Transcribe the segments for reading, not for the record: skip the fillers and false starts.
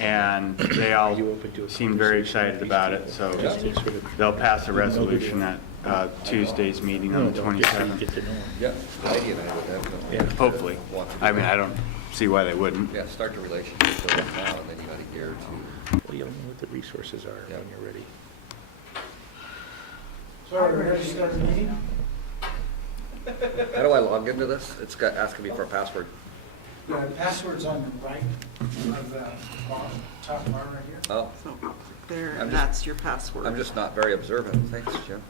and they all seem very excited about it, so they'll pass a resolution at Tuesday's meeting on the 27th. Yeah, Heidi and I would definitely. Hopefully. I mean, I don't see why they wouldn't. Yeah, start the relationship building now, and then you got a year or two. Well, you'll know what the resources are Yeah. when you're ready. Sorry, we're ready to start the meeting? How do I log into this? It's got, asking me for a password. The password's on the right of the top bar right here. Oh, So there, I'm and just- that's your password. I'm just not very observant. Thanks, Jim.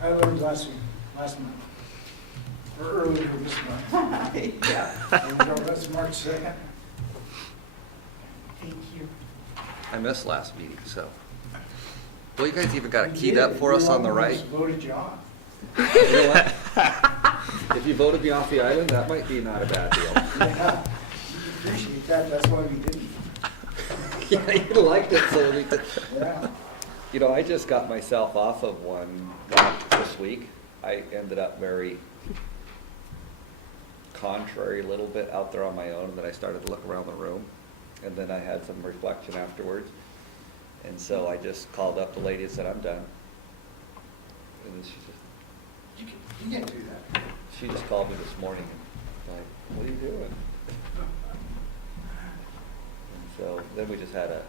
I learned last month, or earlier this month. Yeah. There we go, that's March 2nd. Thank you. I missed last meeting, so. Well, you guys even got it You keyed did. up for us on the You right. almost voted you off. You know what? If you voted me off the island, that might be not a bad deal. Yeah, you appreciate that, that's why we didn't. Yeah, you liked it, so we could. Yeah. You know, I just got myself off of one this week. I ended up very contrary a little bit out there on my own, and then I started to look around the room, and then I had some reflection afterwards. And so I just called up the lady and said, I'm done. And then You can't do that. she just called me this morning and like, what are you doing? And so then we just had a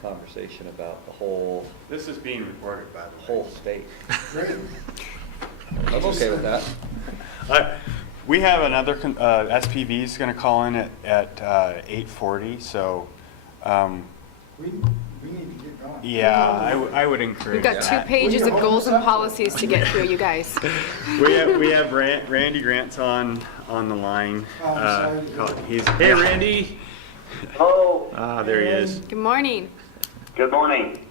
conversation about the whole This is being recorded, by the way. state. Great. I'm okay with that. We have another, SPV is going to call in at 8:40, so, We need to get going. yeah, I would encourage We've got 2 that. pages of goals and policies to get through, you guys. We have Randy Grant's on the line. Oh, I'm sorry. Hey, Randy. Hello, Ah, there he is. Good morning. good morning.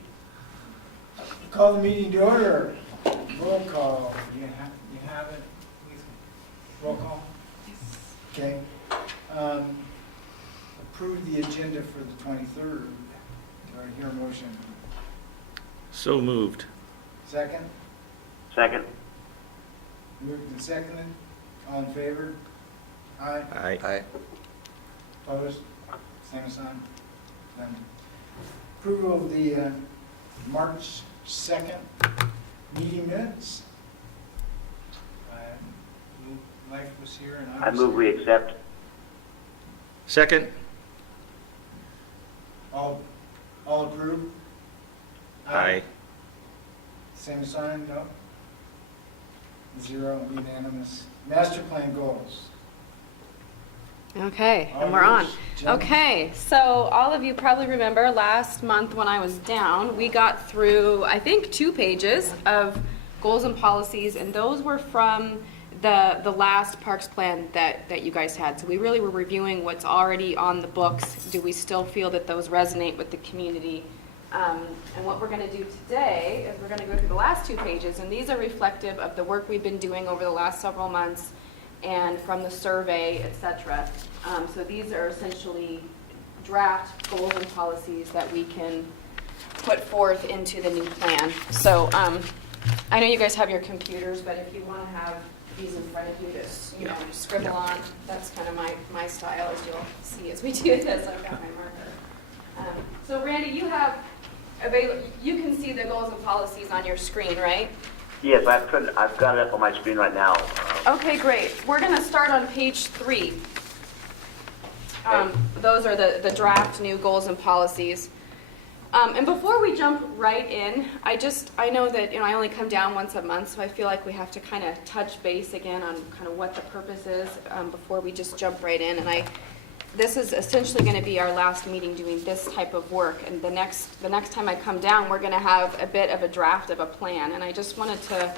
Call the meeting to order. Roll call. You have it? Please. Roll call? Okay. Approve the agenda for the 23rd. Do I hear a motion? So moved. Second? Second, Moved and seconded. All in favor? Aye. Aye. Opposed? Same sign? None. Approval of the March 2nd meeting minutes. Life was here and I move we accept. Second? All approved? Aye. Same sign, no? 0, unanimous. Master plan goals. Okay, All and we're on. yours, Jen. Okay, so all of you probably remember last month when I was down, we got through, I think, 2 pages of goals and policies, and those were from the last parks plan that you guys had. So we really were reviewing what's already on the books. Do we still feel that those resonate with the community? And what we're going to do today is we're going to go through the last 2 pages, and these are reflective of the work we've been doing over the last several months and from the survey, etc. So these are essentially draft goals and policies that we can put forth into the new plan. So I know you guys have your computers, but if you want to have these in front of you, just scribble on. That's kind of my style, as you'll see as we do this. I've got my marker. So Randy, you can see the goals and policies on your screen, right? Yes, I've got it up on my screen right now. Okay, great. We're going to start on page 3. Those are the draft new goals and policies. And before we jump right in, I know that I only come down once a month, so I feel like we have to kind of touch base again on kind of what the purpose is before we just jump right in. And this is essentially going to be our last meeting doing this type of work. And the next time I come down, we're going to have a bit of a draft of a plan. And I just wanted to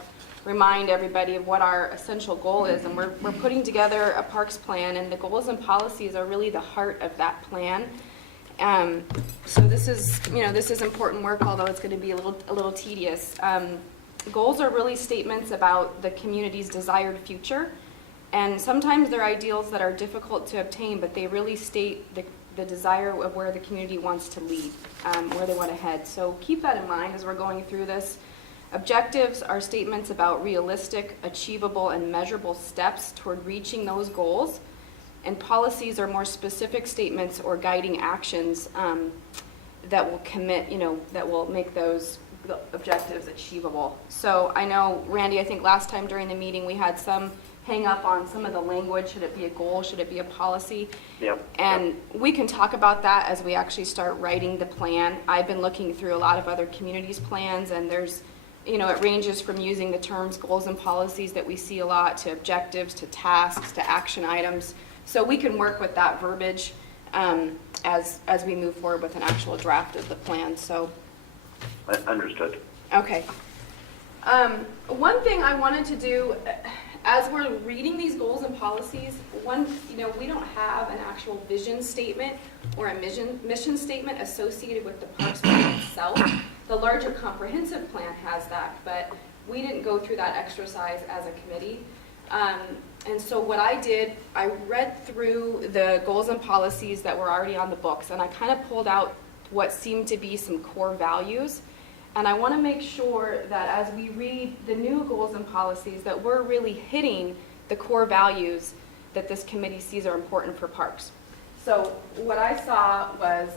remind everybody of what our essential goal is. And we're putting together a parks plan, and the goals and policies are really the heart of that plan. So this is important work, although it's going to be a little tedious. Goals are really statements about the community's desired future. And sometimes they're ideals that are difficult to obtain, but they really state the desire of where the community wants to lead, where they want to head. So keep that in mind as we're going through this. Objectives are statements about realistic, achievable, and measurable steps toward reaching those goals. And policies are more specific statements or guiding actions that will commit, that will make those objectives achievable. So I know, Randy, I think last time during the meeting, we had some hang up on some of the language. Should it be a goal? Should it be a policy? Yep. And we can talk about that as we actually start writing the plan. I've been looking through a lot of other communities' plans, and there's, it ranges from using the terms goals and policies that we see a lot to objectives, to tasks, to action items. So we can work with that verbiage as we move forward with an actual draft of the plan. So. Understood. Okay. One thing I wanted to do, as we're reading these goals and policies, we don't have an actual vision statement or a mission statement associated with the Parks Plan itself. The larger comprehensive plan has that, but we didn't go through that exercise as a committee. And so what I did, I read through the goals and policies that were already on the books, and I kind of pulled out what seemed to be some core values. And I want to make sure that as we read the new goals and policies, that we're really hitting the core values that this committee sees are important for parks. So what I saw was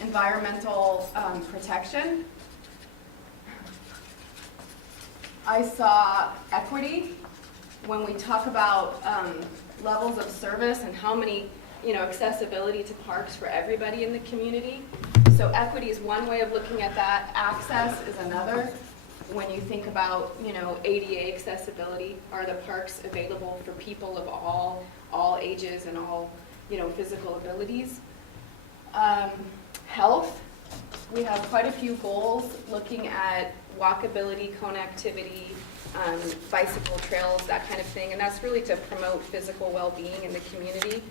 environmental protection. I saw equity. When we talk about levels of service and how many, accessibility to parks for everybody in the community. So equity is one way of looking at that. Access is another. When you think about, ADA accessibility, are the parks available for people of all ages and all, physical abilities? Health, we have quite a few goals looking at walkability, connectivity, bicycle trails, that kind of thing, and that's really to promote physical well-being in the community.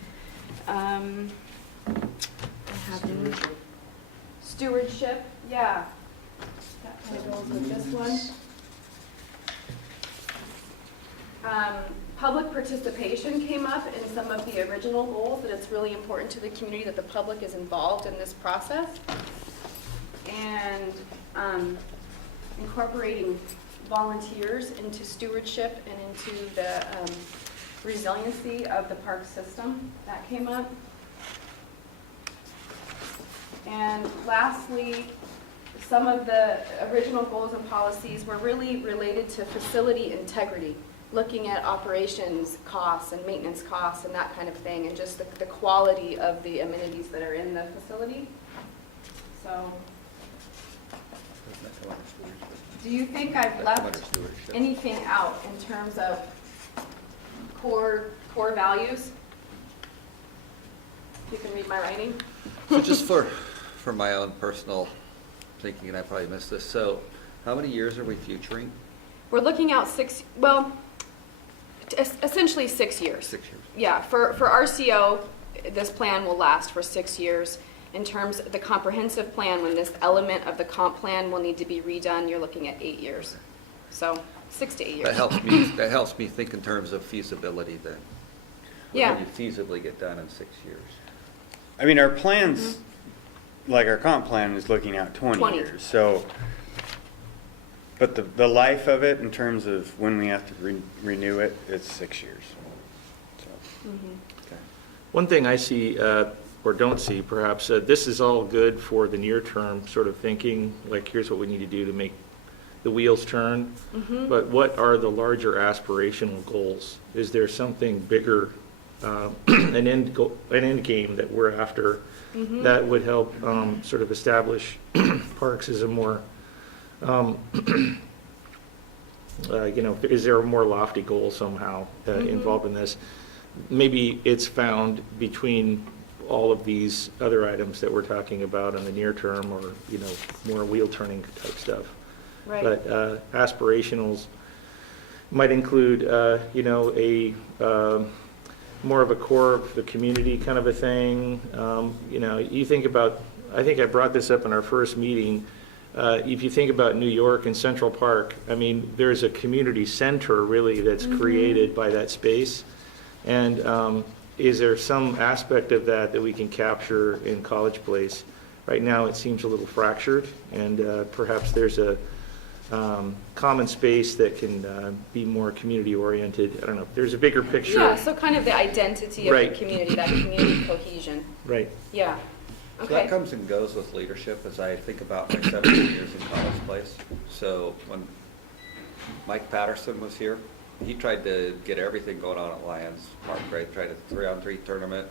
Stewardship, yeah, that kind of goes with this one. Public participation came up in some of the original goals, that it's really important to the community that the public is involved in this process. And incorporating volunteers into stewardship and into the resiliency of the park system, that came up. And lastly, some of the original goals and policies were really related to facility integrity, looking at operations costs and maintenance costs and that kind of thing, and just the quality of the amenities that are in the facility. So, do you think I've left anything out in terms of core values? You can read my writing. So just for my own personal thinking, and I probably missed this, so how many years are we futuring? We're looking out essentially 6 years. 6 years. Yeah, for RCO, this plan will last for 6 years. In terms of the comprehensive plan, when this element of the comp plan will need to be redone, you're looking at 8 years. So 6 to 8 years. That helps me think in terms of feasibility then. Yeah. What can you feasibly get done in 6 years? I mean, our plans, like our comp plan is looking out 20 years, so, but the life of it in terms of when we have to renew it, it's 6 years. So, okay. One thing I see, or don't see perhaps, this is all good for the near term sort of thinking, like here's what we need to do to make the wheels turn. But what are the larger aspirational goals? Is there something bigger, an end game that we're after that would help sort of establish parks as a more, is there a more lofty goal somehow involved in this? Maybe it's found between all of these other items that we're talking about in the near term, or more wheel turning type stuff. Right. But aspirationals might include more of a core of the community kind of a thing. You think about, I think I brought this up in our first meeting, if you think about New York and Central Park, I mean, there's a community center really that's created by that space. And is there some aspect of that we can capture in College Place? Right now it seems a little fractured, and perhaps there's a common space that can be more community-oriented. I don't know, there's a bigger picture. Yeah, so kind of the identity of the Right. community, that community cohesion. Right. Yeah. So Okay. that comes and goes with leadership as I think about my 17 years in College Place. So when Mike Patterson was here, he tried to get everything going on at Lions. Mark Gray tried a 3-on-3 tournament.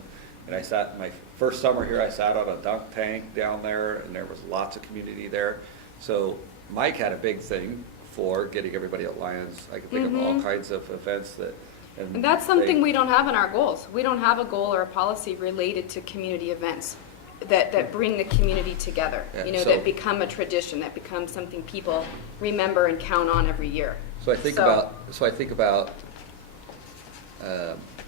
And I sat, my first summer here, I sat on a dunk tank down there, and there was lots of community there. So Mike had a big thing for getting everybody at Lions. I could think of all kinds of events that. And that's something we don't have in our goals. We don't have a goal or a policy related to community events that bring the community together, Yeah, you know, so- that become a tradition, that become something people remember and count on every year. So I think about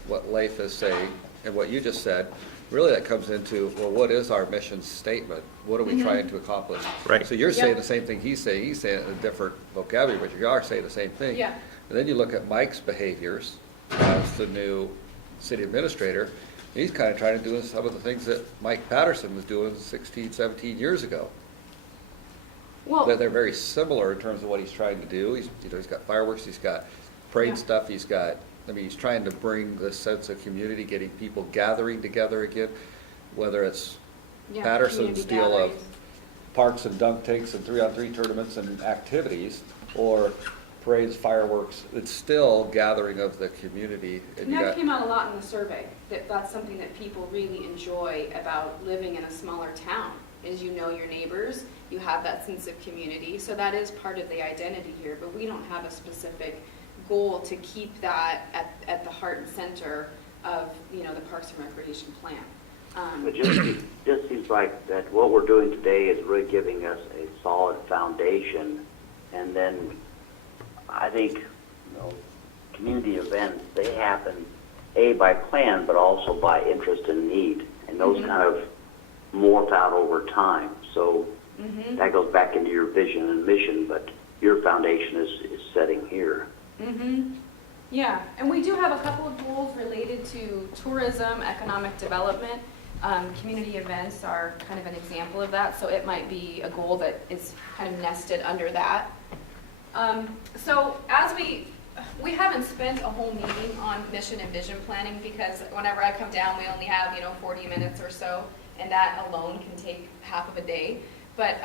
what Leif is saying and what you just said. Really, that comes into, well, what is our mission statement? What are we trying to accomplish? Right. So you're Yeah. saying the same thing he's saying it in a different vocabulary, but you are saying the same thing. Yeah. And then you look at Mike's behaviors as the new city administrator. He's kind of trying to do some of the things that Mike Patterson was doing 16, 17 years ago. Well, They're very similar in terms of what he's trying to do. He's got fireworks, he's got parade Yeah. stuff, he's trying to bring this sense of community, getting people gathering together again, whether it's yeah, Patterson's community deal of gatherings. parks and dunk tanks and 3-on-3 tournaments and activities, or parades, fireworks, it's still gathering of the community. And you that got- came out a lot in the survey, that's something that people really enjoy about living in a smaller town, is you know your neighbors, you have that sense of community, so that is part of the identity here, but we don't have a specific goal to keep that at the heart and center of, you know, the Parks and Recreation Plan. It just seems like that what we're doing today is really giving us a solid foundation. And then I think, community events, they happen, by plan, but also by interest and need. And those kind of morph out over time. So that goes back into your vision and mission, but your foundation is setting here. Yeah, and we do have a couple of goals related to tourism, economic development. Community events are kind of an example of that, so it might be a goal that is kind of nested under that. So as we haven't spent a whole meeting on mission and vision planning, because whenever I come down, we only have, 40 minutes or so, and that alone can take half of a day. But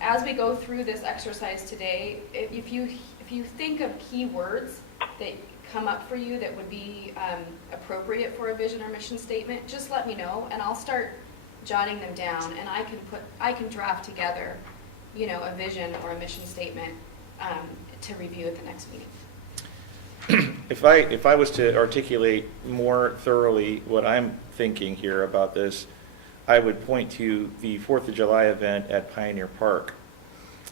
as we go through this exercise today, if you think of keywords that come up for you that would be appropriate for a vision or mission statement, just let me know, and I'll start jotting them down, and I can draft together, a vision or a mission statement to review at the next meeting. If I was to articulate more thoroughly what I'm thinking here about this, I would point to the 4th of July event at Pioneer Park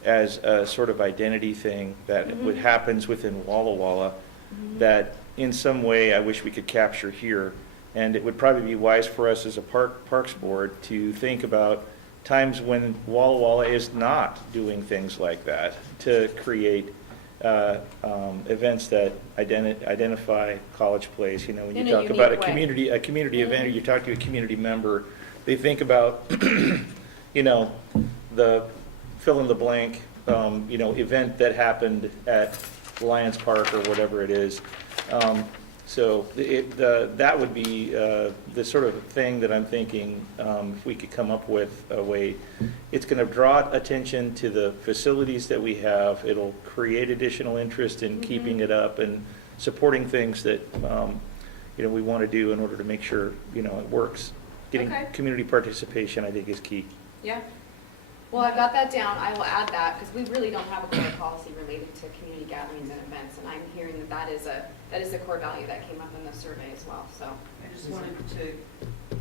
as a sort of identity thing that happens within Walla Walla that in some way I wish we could capture here. And it would probably be wise for us as a Parks Board to think about times when Walla Walla is not doing things like that, to create events that identify College Place. When In you a talk about unique way. a community event, or you talk to a community member, they think about, the fill in the blank, event that happened at Lions Park or whatever it is. So that would be the sort of thing that I'm thinking, if we could come up with a way. It's going to draw attention to the facilities that we have. It'll create additional interest in keeping it up and supporting things that, we want to do in order to make sure, it works. Getting Okay. community participation, I think, is key. Yeah. Well, I've got that down. I will add that because we really don't have a core policy related to community gatherings and events, and I'm hearing that is a core value that came up in the survey as well. So. I just wanted to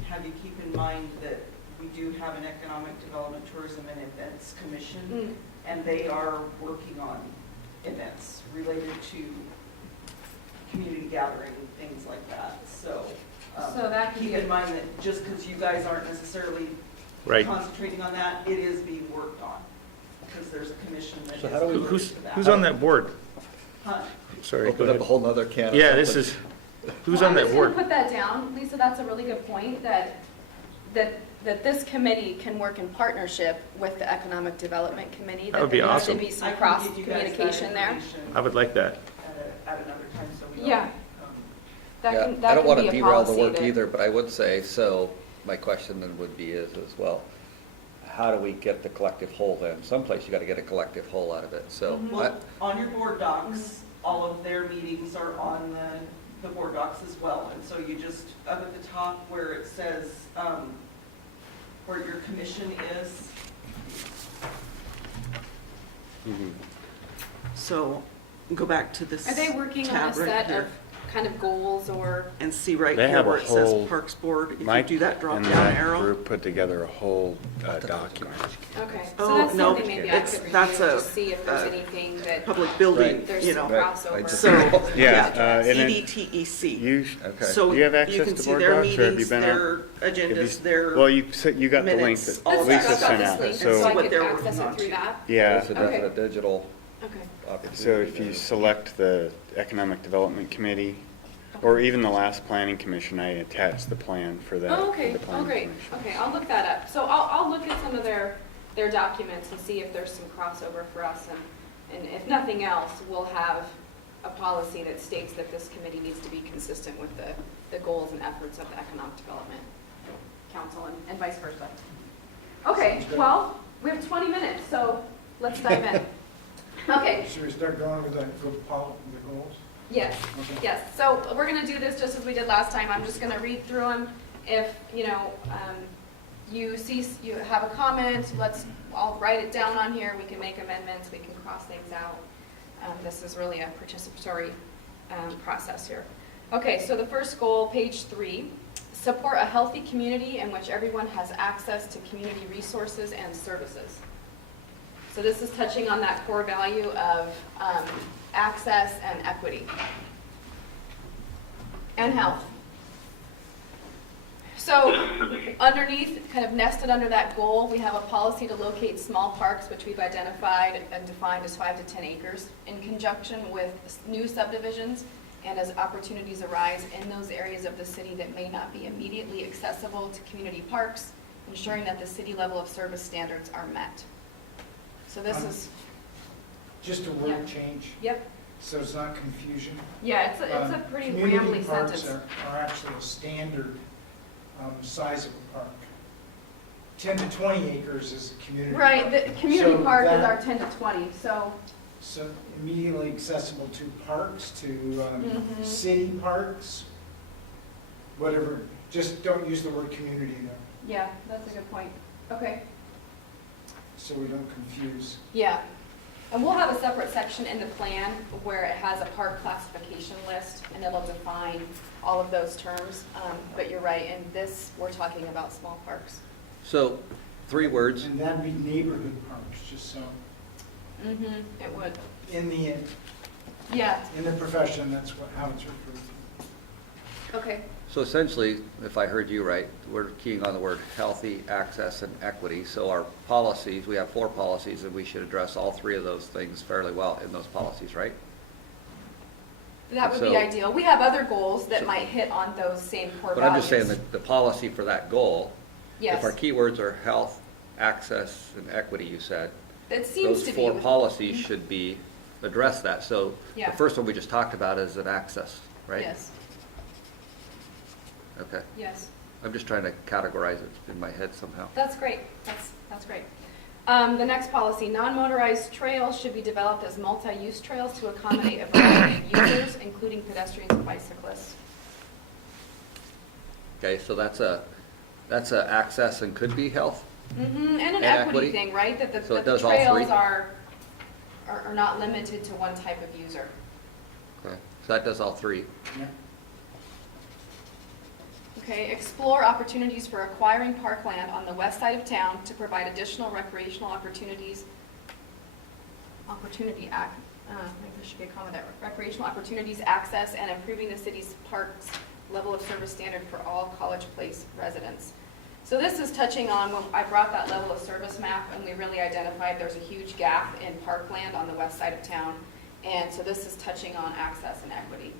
have you keep in mind that we do have an Economic Development, Tourism, and Events Commission, and they are working on events related to community gathering and things like that. So, So that could keep be in mind that just because you guys aren't necessarily Right. concentrating on that, it is being worked on, because there's a commission that is So how do we- devoted Who's to that. on that board? Huh? Sorry, go Open up ahead. a whole nother can of Yeah, who's Well, on that I'm just board? gonna put that down, Lisa. That's a really good point. That that this committee can work in partnership with the Economic Development Committee. That would be there needs awesome. to be some I can cross give you guys that communication there. information I would like that. At another time, so we don't. Yeah. That Yeah, can, I that don't can want be to a derail the policy work that- either, but I would say, so my question then would be is as well, how do we get the collective whole then? Someplace you got to get a collective whole out of it, so. Well, on your board docs, all of their meetings are on the board docs as well. And so you just, up at the top where it says, where your commission is. So go back to this Are they working on a tab right set here of kind of goals or? and see right They here have a where it says whole- Parks Board. If you Mike do that drop and down that arrow. group put together a whole document. Okay, Oh, so that's no, something maybe I it's- could review, that's a- just see if there's anything that Public building, there's you some know. Right, I crossover. just- So, Yeah, yeah, and it- EDTEC. You, Okay. So do you have you access can to see board their docs, or have you meetings, been their out? Have you- agendas, their. Well, you got the link minutes, that all of This that Lisa stuff sent got out, this link, and so see I what could they're access working it on through too. that. yeah. It's a definite digital Okay. opportunity. So if you there. select the Economic Development Committee, or even the last Planning Commission, I attached the plan for that. Oh, for okay, the oh, Planning great, Commission. okay, I'll look that up. So I'll look at some of their documents and see if there's some crossover for us, and if nothing else, we'll have a policy that states that this committee needs to be consistent with the goals and efforts of the Economic Development Council and vice versa. Okay, Sounds good. well, we have 20 minutes, so let's dive in. Okay, Should we start going with the goals? yes. Okay. Yes, so we're gonna do this just as we did last time. I'm just gonna read through them. If, you have a comment, I'll write it down on here. We can make amendments, we can cross things out. This is really a participatory process here. Okay, so the first goal, page 3, support a healthy community in which everyone has access to community resources and services. So this is touching on that core value of access and equity and health. So underneath, kind of nested under that goal, we have a policy to locate small parks, which we've identified and defined as 5 to 10 acres, in conjunction with new subdivisions and as opportunities arise in those areas of the city that may not be immediately accessible to community parks, ensuring that the city level of service standards are met. So this is, Just a word change, yep, so it's not confusion. yeah, it's a pretty Community rambly parks sentence. are actually a standard size of a park. 10 to 20 acres is a community park. Right, the community So park is that- our 10 to 20, so, So immediately accessible to parks, to Mhm. city parks, whatever, just don't use the word community though, yeah, that's a good point. Okay, so we don't confuse. yeah. And we'll have a separate section in the plan where it has a park classification list, and it'll define all of those terms. But you're right, in this, we're talking about small parks. So, 3 words. And that'd be neighborhood parks, just so, Mm-hmm, it would. in the profession, that's how it's referred to. Okay, So essentially, if I heard you right, we're keying on the word healthy, access, and equity. So our policies, we have 4 policies, and we should address all 3 of those things fairly well in those policies, right? that would be So- ideal. We have other goals that might hit on those same core values. But I'm just saying that the policy for that goal, Yes, if our keywords are health, access, and equity, you said, it seems those to be. 4 with- policies should be, address that. So Yeah. the first one we just talked about is an access, right? Yes, Okay. yes. I'm just trying to categorize it in my head somehow. That's great, that's great. The next policy, non-motorized trails should be developed as multi-use trails to accommodate a variety of users, including pedestrians and bicyclists. Okay, so that's a access and could be health? Mm-hmm, and an And equity equity? thing, right? That So it the does all 3? trails are not limited to one type of user. Okay, so that does all 3. Yeah. Okay, explore opportunities for acquiring parkland on the west side of town to provide additional recreational opportunities. Maybe there should be a comment there. Recreational opportunities, access, and improving the city's parks level of service standard for all College Place residents. So this is touching on when I brought that level of service map, and we really identified there's a huge gap in parkland on the west side of town. And so this is touching on access and equity.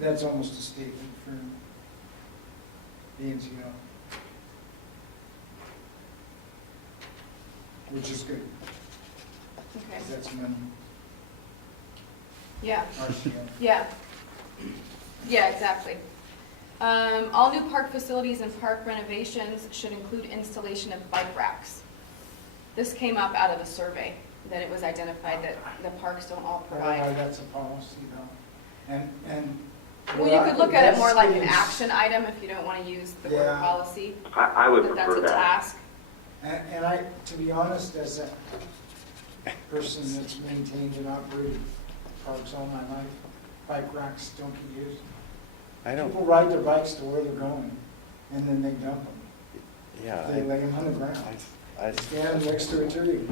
That's almost a statement for the NCO. which is good, Okay, 'cause that's money, yeah, RCO. yeah. Yeah, exactly. All new park facilities and park renovations should include installation of bike racks. This came up out of a survey, that it was identified that the parks don't all I don't know why provide. that's a policy though, and. Well, you could look at it more like an That's- action item if you don't want to use the word Yeah. policy. I would That prefer that's a that. task. And I, to be honest, as a person that's maintained and operated parks all my life, bike racks don't get used. I don't, People ride their bikes to where they're going, and then they dump them. yeah. They lay them on the ground. I Stand next to a tree.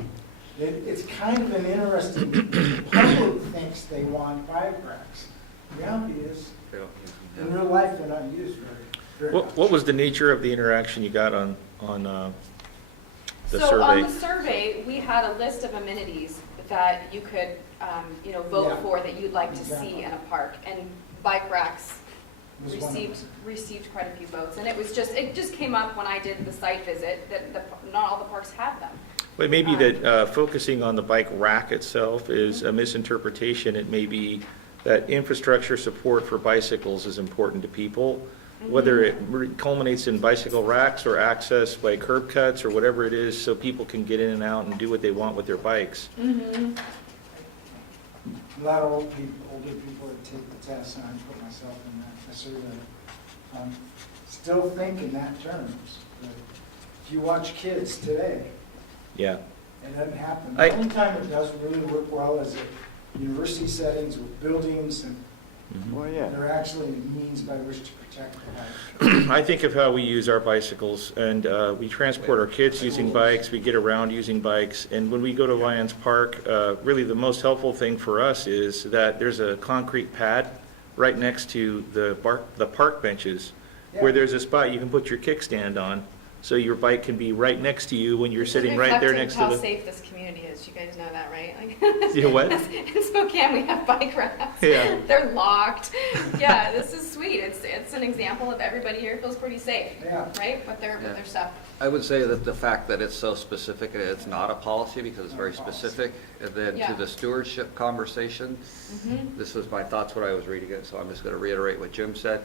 It's kind of an interesting, the public thinks they want bike racks. Reality is, in real life, they're not used very much. What was the nature of the interaction you got on the So on survey? the survey, we had a list of amenities that you could, vote Yeah. for that you'd like to Exactly. see in a park. And bike racks Was one of them. received quite a few votes. And it just came up when I did the site visit that not all the parks have them. Well, it may be that focusing on the bike rack itself is a misinterpretation. It may be that infrastructure support for bicycles is important to people, whether it culminates in bicycle racks or access by curb cuts or whatever it is, so people can get in and out and do what they want with their bikes. Mm-hmm. A lot of older people that take the test, and I put myself in that, I survey, still think in that terms. But if you watch kids today, Yeah. it doesn't happen. I- The only time it does really work well is at university settings with buildings, and Well, yeah. they're actually means by which to protect the life. I think of how we use our bicycles, and we transport our kids using bikes, we get around using bikes, and when we go to Lions Park, really the most helpful thing for us is that there's a concrete pad right next to the park benches, where there's a spot you can put your kickstand on, so your bike can be right next to you when you're sitting right there next to How the... safe this community is. You guys know that, right? You know what? In Spokane, we have bike racks. Yeah. They're locked. Yeah, this is sweet. It's an example of everybody here feels pretty safe, Yeah. right? With their stuff. I would say that the fact that it's so specific, it's not a policy because it's very specific. And then Yeah. to the stewardship conversation, this was my thoughts when I was reading it, so I'm just going to reiterate what Jim said.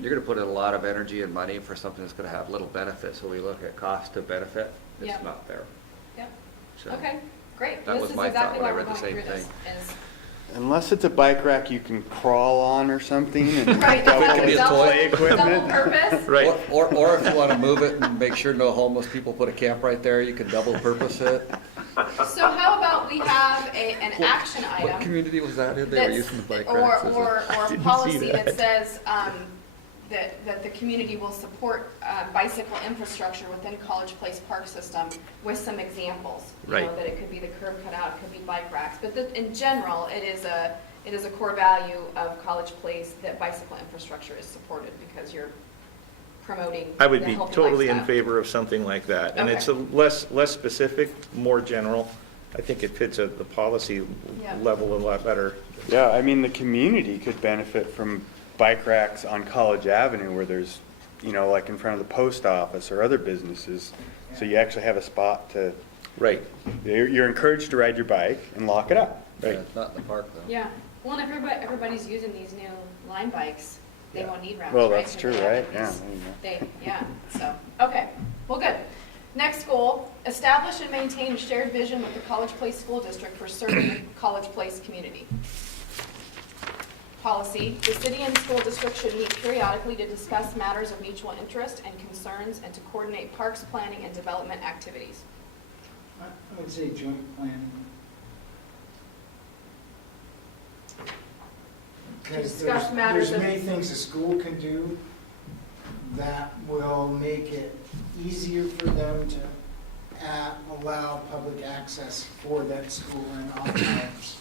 You're going to put in a lot of energy and money for something that's going to have little benefit. So we look at cost to benefit, it's Yep. not there. Yep. So Okay, great. that This was is my exactly thought when I why we're read the going same through this, thing. is- Unless it's a bike rack you can crawl on or something. And Right, double that's could be a double, toy double purpose. Right. Or if you want to move it and make sure no homeless people put a camp right there, you can double purpose it. So how about we have an action What item community was that in? They were that's, using the bike or, racks as a... or a Didn't see policy that that. says, that the community will support bicycle infrastructure within College Place Park System with some examples. You know, Right. that it could be the curb cutout, it could be bike racks, but in general, it is a core value of College Place that bicycle infrastructure is supported because you're promoting I would the be healthy totally in lifestyle. favor of something like that. And it's a Okay. less specific, more general. I think it fits at the policy Yeah. level a lot better. Yeah, I mean, the community could benefit from bike racks on College Avenue where there's, like in front of the post office or other businesses. So you actually have a spot to, Right. you're encouraged to ride your bike and lock it up. Yeah, Right. it's not in the park though. Yeah, well, and everybody's using these new line bikes, they Yeah. won't need ramps, Well, right? that's 'Cause true, they have right? Yeah. these- there you go. so, okay, well, good. Next goal, establish and maintain a shared vision with the College Place School District for serving the College Place community. Policy, the city and school district should meet periodically to discuss matters of mutual interest and concerns and to coordinate parks planning and development activities. I would say joint planning. Because discuss matters there's of- many things a school can do that will make it easier for them to allow public access for that school and off hours.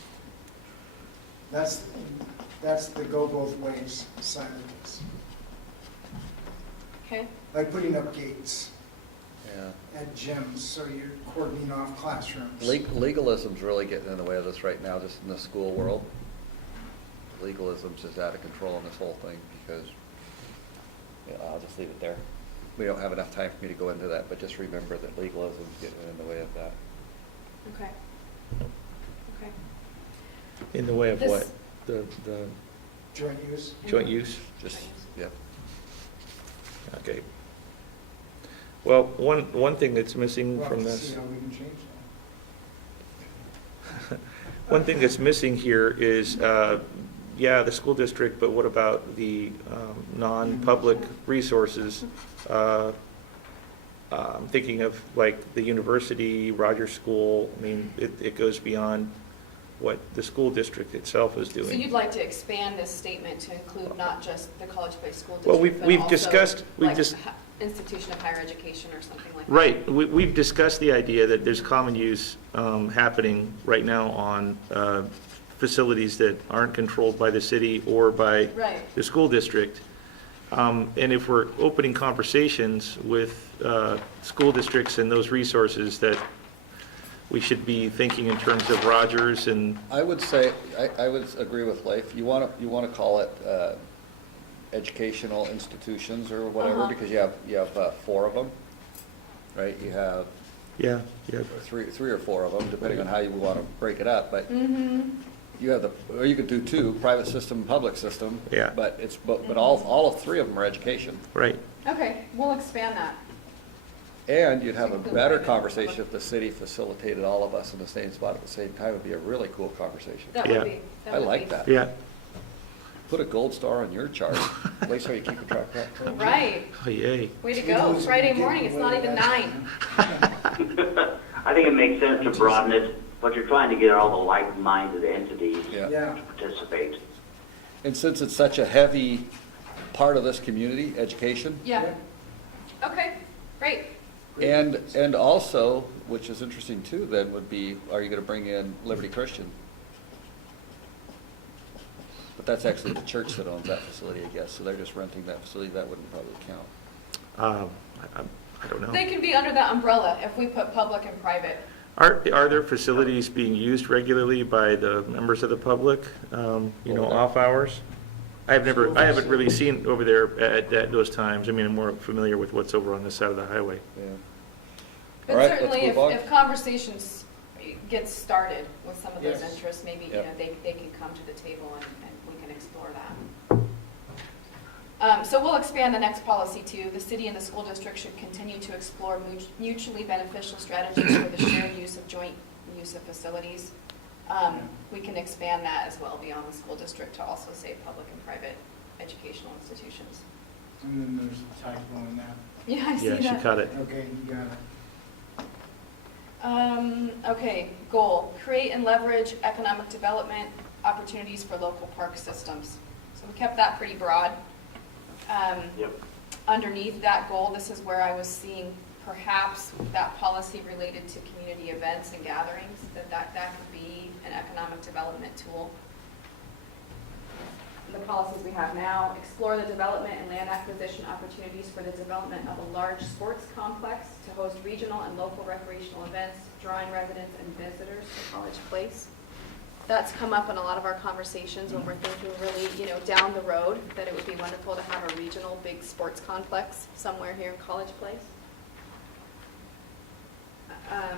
That's the go both ways side of this. Okay, Like putting up gates Yeah. at gyms, so you're cordoning off classrooms. Legalism's really getting in the way of this right now, just in the school world. Legalism's just out of control in this whole thing because, I'll just leave it there. We don't have enough time for me to go into that, but just remember that legalism's getting in the way of that. Okay. Okay. In the way of This- what? The Joint use. joint use? Just, yeah. Okay. Well, one thing that's missing We'll have from to this, see how we can change that. one thing that's missing here is, yeah, the school district, but what about the non-public resources? I'm thinking of like the university, Rogers School. I mean, it goes beyond what the school district itself is doing. So you'd like to expand this statement to include not just the College Place School Well, District, but we've also discussed- we've like dis- institution of higher education or something like that? Right, we've discussed the idea that there's common use happening right now on facilities that aren't controlled by the city or by Right. the school district. And if we're opening conversations with school districts and those resources, that we should be thinking in terms of Rogers and, I would say, I would agree with Leif. You want to call it educational institutions or whatever, Uh-huh. because you have 4 of them, right? You have yeah. three or 4 of them, depending on how you want to break it up, but Mm-hmm. you have or you could do 2, private system, public system. Yeah. But all 3 of them are education. Right, Okay, we'll expand that. And you'd have a Good better way. conversation if the city facilitated all of us in the same spot at the same time. It'd be a really cool conversation. That Yeah. would be. I like that. yeah, Put a gold star on your chart. At least how you keep track of that. Right. oh yay. Way to Who go. knows Friday if we get morning, it's away not with even that. 9. I think it makes sense to broaden it, but you're trying to get all the like-minded entities Yeah. Yeah. to participate. And since it's such a heavy part of this community, education, Yeah. Okay, great. and also, which is interesting too, then would be, are you going to bring in Liberty Christian? But that's actually the church that owns that facility, I guess, so they're just renting that facility. That wouldn't probably count. I don't know. They can be under that umbrella if we put public and private. Are there facilities being used regularly by the members of the public, off hours? I haven't really seen over there at those times. I mean, I'm more familiar with what's over on this side of the highway. Yeah. But All right, let's certainly, move on. if conversations get started with some of those Yes. interests, maybe, Yep. they can come to the table and we can explore that. So we'll expand the next policy to, the city and the school district should continue to explore mutually beneficial strategies for the shared use of joint use of facilities. We can expand that as well beyond the school district to also say public and private educational institutions. And then there's a typo in that. Yeah, I see Yeah, that. she cut it. Okay, you got it. Okay, goal, create and leverage economic development opportunities for local park systems. So we kept that pretty broad. Yep. Underneath that goal, this is where I was seeing perhaps that policy related to community events and gatherings, that could be an economic development tool. The policies we have now, explore the development and land acquisition opportunities for the development of a large sports complex to host regional and local recreational events, drawing residents and visitors to College Place. That's come up in a lot of our conversations when we're thinking really, down the road, that it would be wonderful to have a regional big sports complex somewhere here in College Place.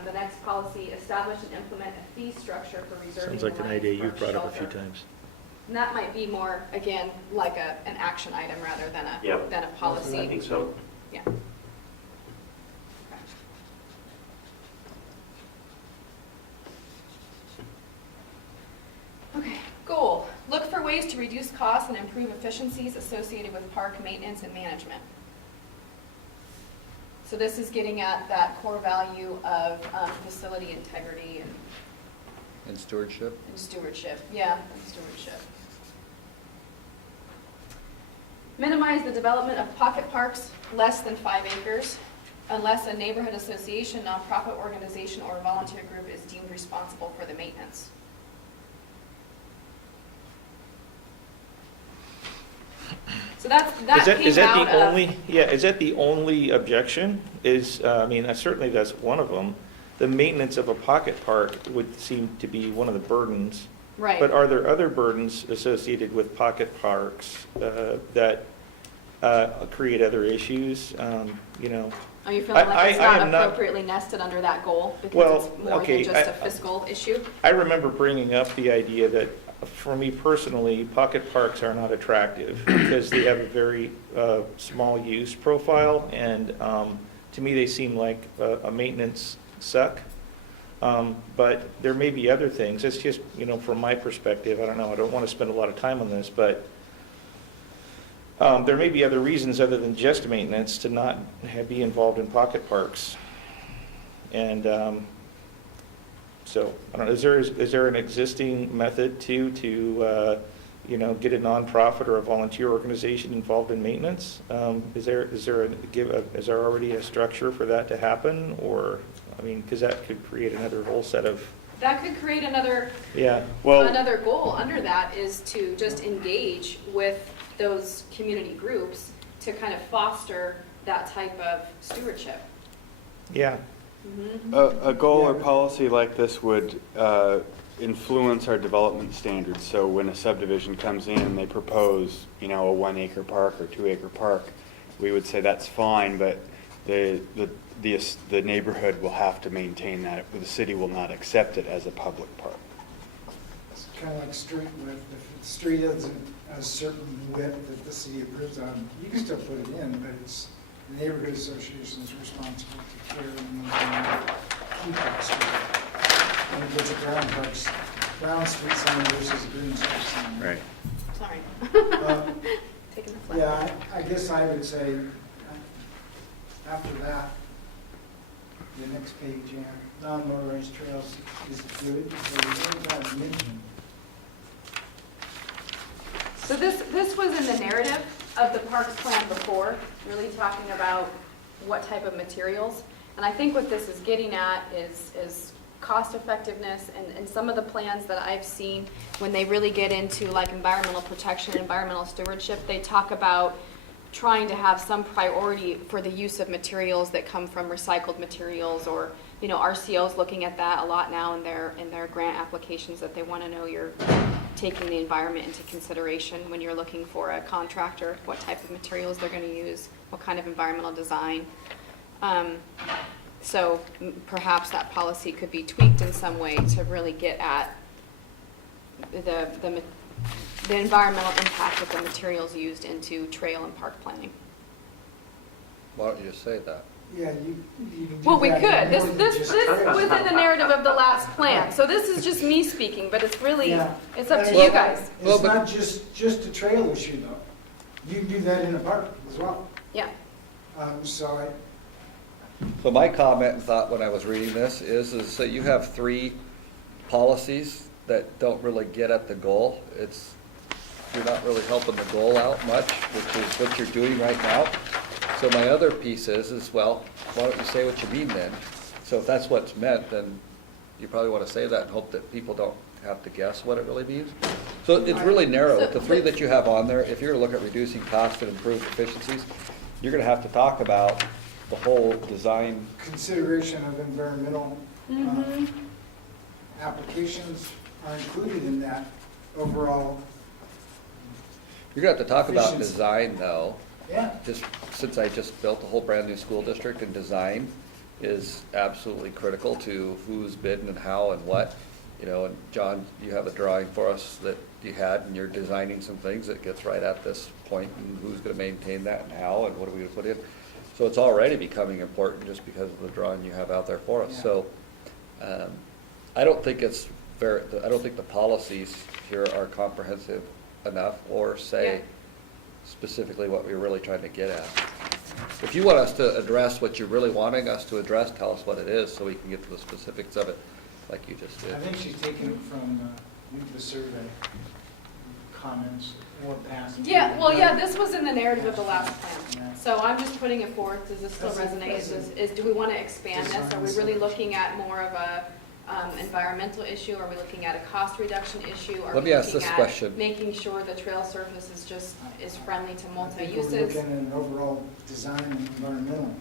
The next policy, establish and implement a fee structure for reserving Sounds like the an money idea for you've brought up a few shelter. times. And that might be more, again, like an action item rather than Yep. a policy. I think so. Yeah. Okay, goal, look for ways to reduce costs and improve efficiencies associated with park maintenance and management. So this is getting at that core value of facility integrity And stewardship? and stewardship. Yeah, and stewardship. Minimize the development of pocket parks less than 5 acres unless a neighborhood association, nonprofit organization, or volunteer group is deemed responsible for the maintenance. So that came Is that out the of, only, is that the only objection? Certainly that's one of them. The maintenance of a pocket park would seem to be one of the burdens. right. But are there other burdens associated with pocket parks that create other issues, you know. Are you feeling like it's I not am not- appropriately nested under that goal? Because Well, it's more okay, than just I- a fiscal issue? I remember bringing up the idea that, for me personally, pocket parks are not attractive because they have a very small use profile, and to me, they seem like a maintenance suck. But there may be other things. It's just, you know, from my perspective, I don't know, I don't want to spend a lot of time on this, but there may be other reasons other than just maintenance to not be involved in pocket parks. And so, I don't know, is there an existing method to you know, get a nonprofit or a volunteer organization involved in maintenance? Is there already a structure for that to happen? Or, I mean, because that could create another whole set of, That could create another, yeah. Well, another goal under that is to just engage with those community groups to kind of foster that type of stewardship. Yeah, a goal or policy like this would influence our development standards. So when a subdivision comes in and they propose, you know, a 1 acre park or 2 acre park, we would say that's fine, but the neighborhood will have to maintain that. The city will not accept it as a public park. It's kind of like street width. If the street isn't a certain width that the city approves on, you can still put it in, but it's the neighborhood association's responsible to care and keep that street. When it gets a Brown Street sign versus a Green Street sign. Right. Sorry. Taking the flip. Yeah, I guess I would say, after that, the next page, yeah, non-motorized trails is good, so we don't mention. So this was in the narrative of the parks plan before, really talking about what type of materials. And I think what this is getting at is cost effectiveness, and some of the plans that I've seen, when they really get into like environmental protection, environmental stewardship, they talk about trying to have some priority for the use of materials that come from recycled materials, or, you know, RCO's looking at that a lot now in their grant applications, that they want to know you're taking the environment into consideration when you're looking for a contractor, what type of materials they're going to use, what kind of environmental design. So perhaps that policy could be tweaked in some way to really get at the environmental impact of the materials used into trail and park planning. Why don't you just say that? Yeah, you can do Well, we that could. more This than just trails. was in the narrative of the last plan. So this is just me speaking, but it's really, Yeah. it's up to Well, you guys. Well, It's but- not just a trail issue, though. You can do that in a park as well. Yeah. So So my comment and thought when I was reading this is that you have 3 policies that don't really get at the goal. You're not really helping the goal out much, which is what you're doing right now. So my other piece is, well, why don't you say what you mean then? So if that's what's meant, then you probably want to say that and hope that people don't have to guess what it really means. So it's really narrow. The 3 that you have on there, if you're going to look at reducing costs and improve efficiencies, you're going to have to talk about the whole design. consideration of environmental applications are included in that overall. You're going to have to talk about Efficiency. design though. Yeah. Just since I just built a whole brand new school district, and design is absolutely critical to who's bidding and how and what. You know, and John, you have a drawing for us that you had, and you're designing some things that gets right at this point, and who's gonna maintain that and how, and what are we gonna put in. So it's already becoming important just because of the drawing you have out there for us. Yeah. So, I don't think I don't think the policies here are comprehensive enough or say Yeah. specifically what we're really trying to get at. If you want us to address what you're really wanting us to address, tell us what it is so we can get to the specifics of it, like you just did. I think she's taken it from the survey comments or passing. Yeah, well, yeah, this was in the narrative of the last plan. Yeah. So I'm just putting it forth. Does this still That's it, resonate? that's it. Do we want to expand this? Are we really Design. looking at more of a environmental issue? Are we looking at a cost reduction issue? Are Let we me ask looking this at question. making sure the trail surface is friendly to I think we're multi-uses? looking at an overall design and environmental.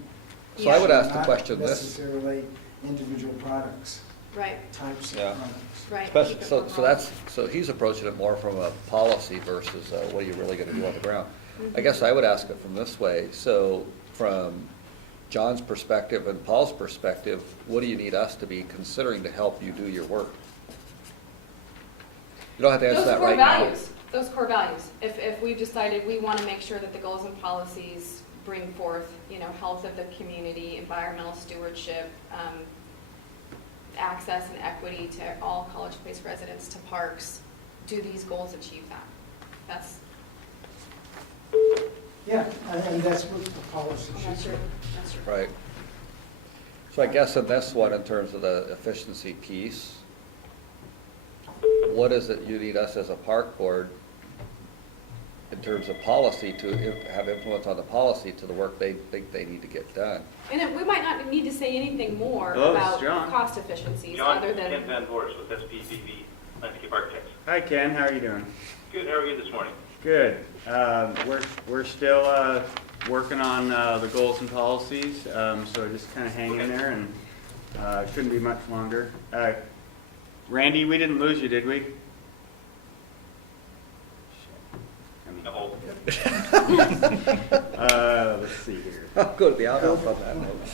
So I would Yeah. ask the Not question this, necessarily individual products, Right, types of Yeah. products. right. especially, Keep it so overall. so he's approaching it more from a policy versus what are you really gonna do on the ground. I guess I would ask it from this way. So from John's perspective and Paul's perspective, what do you need us to be considering to help you do your work? You don't have to answer Those that core right now. values, those core values. If we've decided we want to make sure that the goals and policies bring forth, health of the community, environmental stewardship, access and equity to all College Place residents, to parks, do these goals achieve that? That's, Yeah, and that's what the policy should that's say. your, that's your. Right. So I guess in this one, in terms of the efficiency piece, what is it you need us as a park board in terms of policy to have influence on the policy to the work they think they need to get done? And we might not need to say anything more Hello, this is about John. cost efficiencies John, other than. Ken Van Voorst with SPVV Landscape Architects. Hi, Ken, how are you doing? Good, how are you this morning? Good. We're still working on the goals and policies, so just kind of hang in there, and couldn't be much longer. Randy, we didn't lose you, did we? No. Let's see here. I'll go to the outhouse on that note.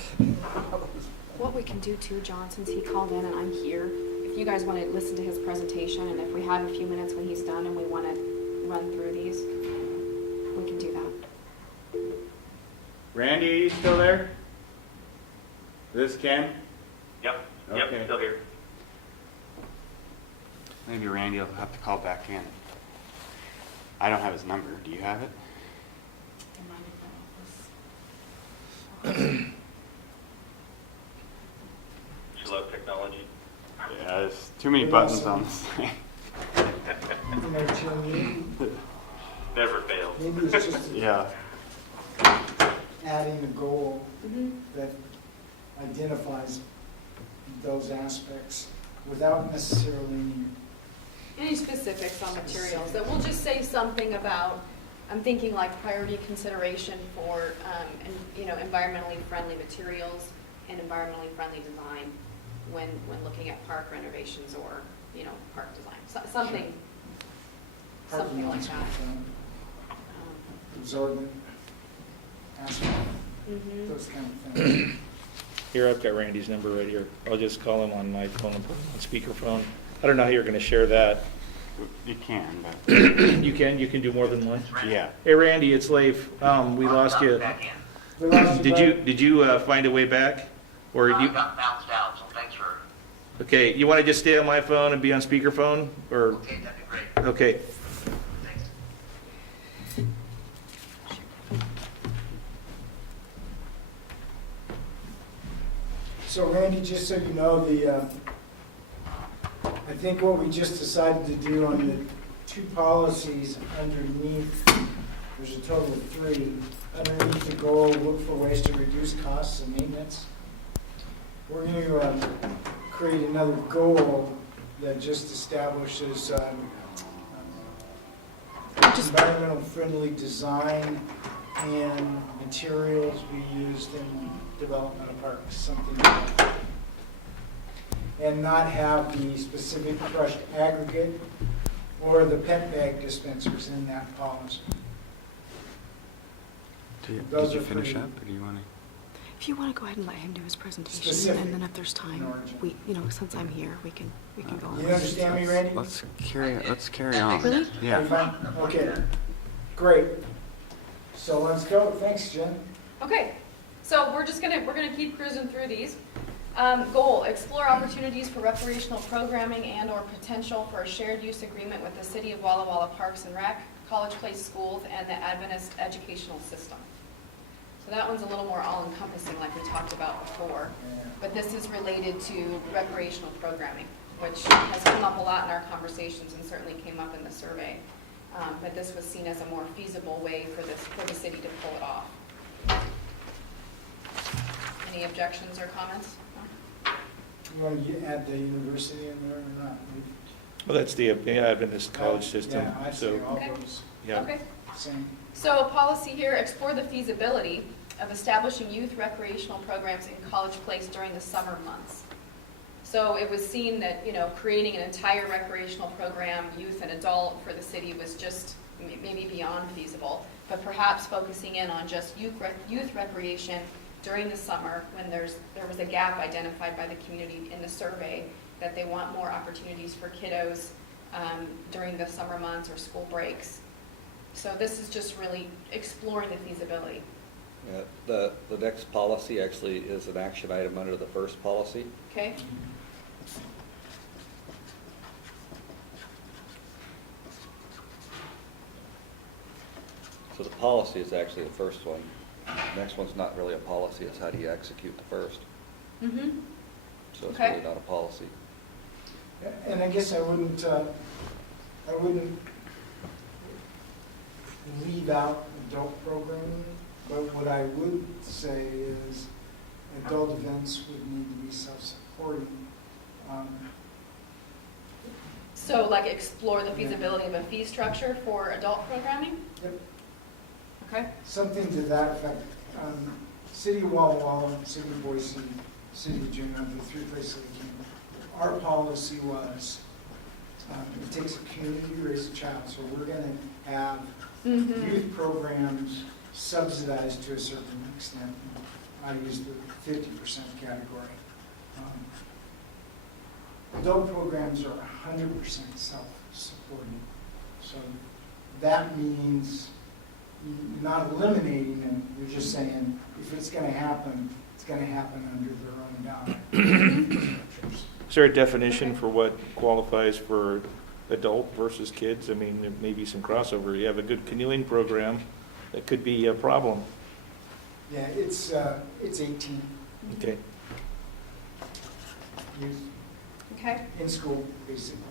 What we can do too, John, since he called in and I'm here, if you guys want to listen to his presentation, and if we have a few minutes when he's done and we want to run through these, we can do that. Randy, are you still there? This Ken? Yep, Okay. still here. Maybe Randy will have to call back in. I don't have his number. Do you have it? Just love technology. Yeah, there's too many buttons on this thing. Jim, Never fails. maybe it's just Yeah. adding a goal Mm-hmm. that identifies those aspects without necessarily Any specifics on materials, that we'll just say something about, I'm thinking like priority consideration for, environmentally friendly materials and environmentally friendly design when looking at park renovations or, park design, something parking like lots that. absorbent aspect, Mhm. those kind of things. Here, I've got Randy's number right here. I'll just call him on my phone and put him on speakerphone. I don't know how you're going to share that. You can, but You can do more than one? yeah. Hey, Randy, it's Leif. We lost you. We lost you, Did you find a way back? Or you? got bounced out, so thanks for, Okay, you want to just stay on my phone and be on speakerphone? Or, okay, that'd be great, okay. thanks. So Randy, just so you know, I think what we just decided to do on the two policies underneath, there's a total of 3. Underneath the goal, look for ways to reduce costs and maintenance. We're going to create another goal that just establishes environmental friendly design and materials be used in development of parks, something like that. And not have the specific crushed aggregate or the pet bag dispensers in that policy. Those Did you are finish pretty- up, or do you want to? If you want to go ahead and let him do his presentation, Specific and then if there's time, in origin. we, since I'm here, we can go on. You understand me, Randy? Let's carry on. Really? You Yeah. fine? Okay, great. So let's go. Thanks, Jen. Okay, so we're gonna keep cruising through these. Goal, explore opportunities for recreational programming and or potential for a shared use agreement with the City of Walla Walla Parks and Rec, College Place Schools, and the Adventist Educational System. So that one's a little more all-encompassing like we talked about before, but this is related to recreational programming, which has come up a lot in our conversations and certainly came up in the survey. But this was seen as a more feasible way for the city to pull it off. Any objections or comments? No? You want to add the university in there or not? Well, that's the Adventist college system. Yeah, I see So, all Okay. those yeah. Okay. same. So policy here, explore the feasibility of establishing youth recreational programs in College Place during the summer months. So it was seen that, creating an entire recreational program, youth and adult, for the city was just maybe beyond feasible, but perhaps focusing in on just youth recreation during the summer when there was a gap identified by the community in the survey that they want more opportunities for kiddos during the summer months or school breaks. So this is just really exploring the feasibility. Yeah, the next policy actually is an action item under the first policy. Okay? So the policy is actually the first one. Next one's not really a policy, it's how do you execute the first. Mm-hmm. So it's Okay. really not a policy. And I guess I wouldn't leave out adult programming, but what I would say is adult events would need to be self-supporting. So like explore the feasibility of a fee structure for adult programming? Yep. Okay? Something to that effect. City of Walla Walla, City of Boise, City of Juneau, the three places that came. Our policy was, it takes a community to raise a child, so we're going to have Mm-hmm. youth programs subsidized to a certain extent. I use the 50% category. Adult programs are 100% self-supporting. So that means you're not eliminating them, you're just saying, if it's going to happen, it's going to happen under their own dollar. Is there a definition for what qualifies for adult versus kids? I mean, there may be some crossover. You have a good canoeing program, that could be a problem. Yeah, it's 18 Okay. youth Okay. in school, basically.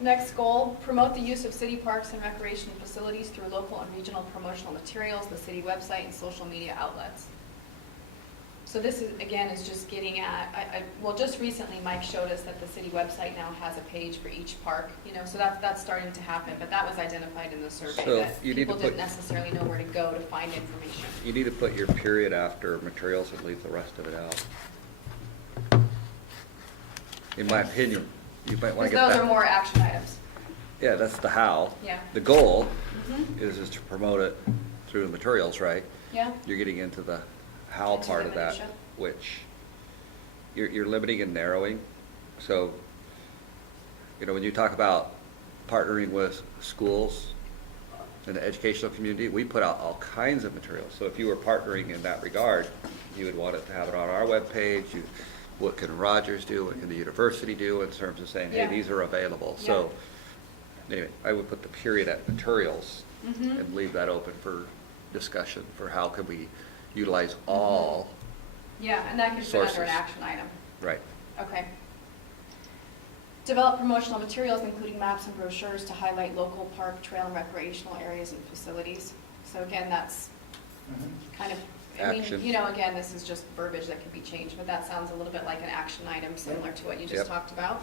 Next goal, promote the use of city parks and recreation facilities through local and regional promotional materials, the city website, and social media outlets. So this is, again, is just getting at, well, just recently Mike showed us that the city website now has a page for each park, so that's starting to happen, but that was identified in the survey, So that you need to people didn't put- necessarily know where to go to find information. You need to put your period after materials and leave the rest of it out. In my opinion, you might want Because to get that. those are more action items. Yeah, that's the how. Yeah. The goal Mhm. is to promote it through the materials, right? Yeah? You're getting into the how Into part the of that, minutia. which you're limiting and narrowing. So, when you talk about partnering with schools and the educational community, we put out all kinds of materials. So if you were partnering in that regard, you would want it to have it on our webpage. What can Rogers do? What can the university do in terms of saying, hey, Yeah. these are available? So, anyway, I would put the period at materials Mhm. and leave that open for discussion for how can we utilize all, Yeah, and that could fit under an Sources. action item. right. Okay. Develop promotional materials, including maps and brochures to highlight local park, trail, and recreational areas and facilities. So again, that's kind of, Action. again, this is just verbiage that could be changed, but that sounds a little bit like an action item, similar to what you just Yep. talked about.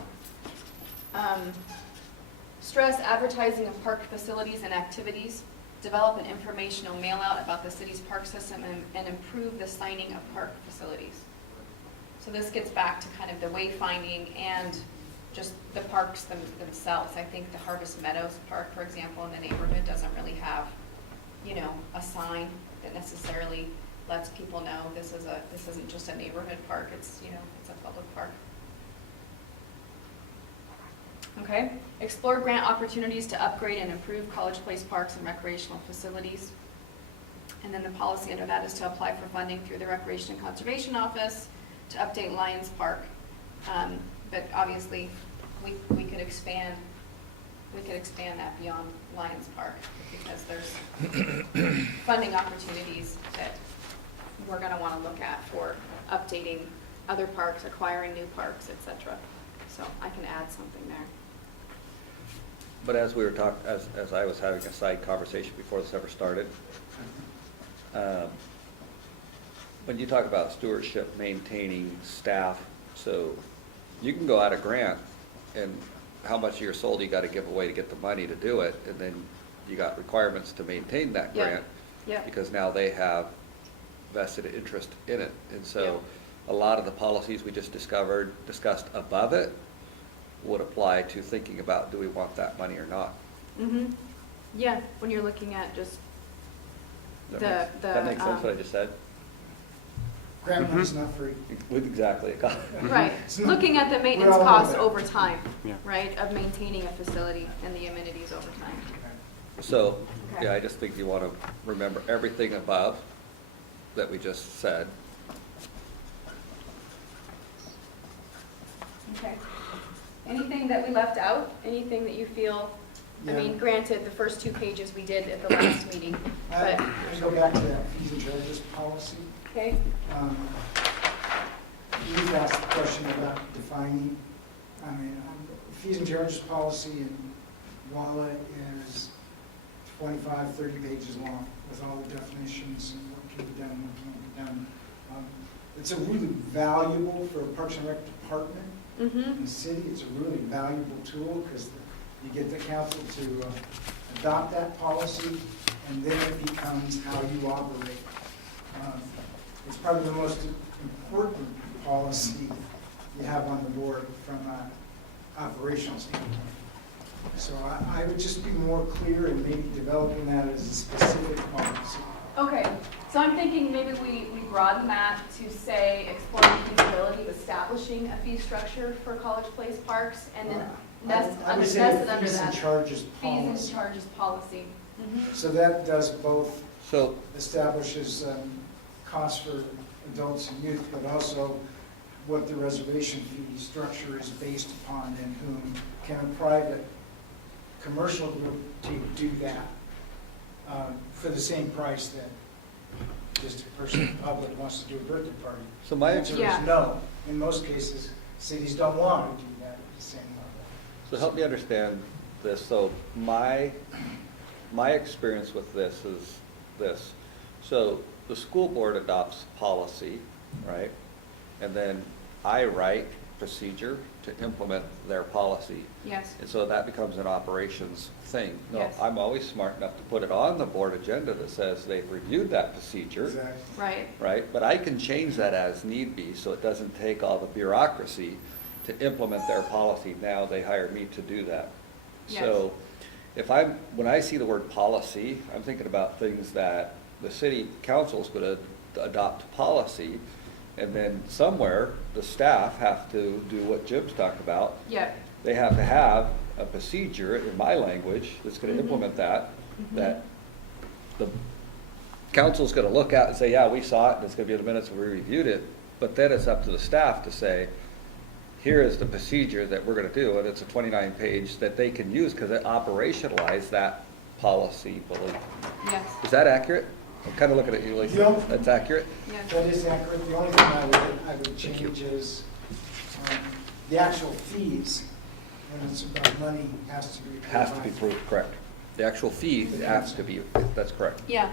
Stress advertising of park facilities and activities. Develop an informational mail-out about the city's park system and improve the signing of park facilities. So this gets back to kind of the wayfinding and just the parks themselves. I think the Harvest Meadows Park, for example, in the neighborhood doesn't really have, a sign that necessarily lets people know this isn't just a neighborhood park, it's a public park. Okay, explore grant opportunities to upgrade and improve College Place parks and recreational facilities. And then the policy under that is to apply for funding through the Recreation and Conservation Office to update Lions Park. But obviously, we could expand that beyond Lions Park because there's funding opportunities that we're gonna wanna look at for updating other parks, acquiring new parks, et cetera. So I can add something there. But as we were talking, as I was having a side conversation before this ever started, when you talk about stewardship, maintaining staff, so you can go out a grant and how much of your sold you got to give away to get the money to do it, and then you got requirements to maintain that Yeah. grant. Yeah. Because now they have vested interest in it. And so a lot of the policies we just discussed above it would apply to thinking about, do we want that money or not? Mm-hmm. Yeah, when you're looking at just That makes sense what I just said? Grant money's not free. Exactly. right, It's not- looking at the maintenance We're all costs over over time, Yeah. right, of maintaining a facility and the amenities over time. So, Okay. yeah, I just think you want to remember everything above that we just said. Okay. Anything that we left out? Anything that you feel, I Yeah. mean, granted, the first 2 pages we did at the last meeting, but, I go back to that fees and charges policy. okay, You've asked the question about defining, I mean, fees and charges policy in WALA is 25, 30 pages long with all the definitions and what can be done, what can't be done. It's a really valuable for a Parks and Rec department mm-hmm, in the city. It's a really valuable tool because you get the council to adopt that policy and then it becomes how you operate. It's probably the most important policy you have on the board from an operational standpoint. So I would just be more clear in maybe developing that as a specific policy. okay. So I'm thinking maybe we broaden that to say exploring the feasibility of establishing a fee structure for College Place parks and then nested I would say under fees and that, charges fees and policy. charges policy. Mhm. So that does both, So, establishes costs for adults and youth, but also what the reservation fee structure is based upon and whom can a private commercial group do that for the same price that just a person in the public wants to do a birthday party. so my, The answer Yeah. is no. In most cases, cities don't want to do that at the same level. so help me understand this. So my experience with this is this. So the school board adopts policy, right? And then I write procedure to implement their policy. Yes, And so that becomes an operations thing. No, Yes. I'm always smart enough to put it on the board agenda that says they've reviewed that procedure, Exactly. right, right? But I can change that as need be, so it doesn't take all the bureaucracy to implement their policy. Now they hire me to do that. So when I see the word policy, I'm thinking about things that the city council's gonna adopt policy, and then somewhere, the staff have to do what Jim's talked about. yep, They have to have a procedure, in my language, that's gonna Mhm. implement that, Mhm. that the council's gonna look at and say, yeah, we saw it, and it's gonna be in the minutes, and we reviewed it, but then it's up to the staff to say, here is the procedure that we're gonna do, and it's a 29-page that they can use, because it operationalized that policy, believe. yes, Is that accurate? I'm kinda looking at you, Lisa. Yeah. That's accurate? yes. That is accurate. The only thing I would change is the actual fees, when it's about money, has to be. Has to be proved, correct. The actual fee has to be, that's correct. Yeah,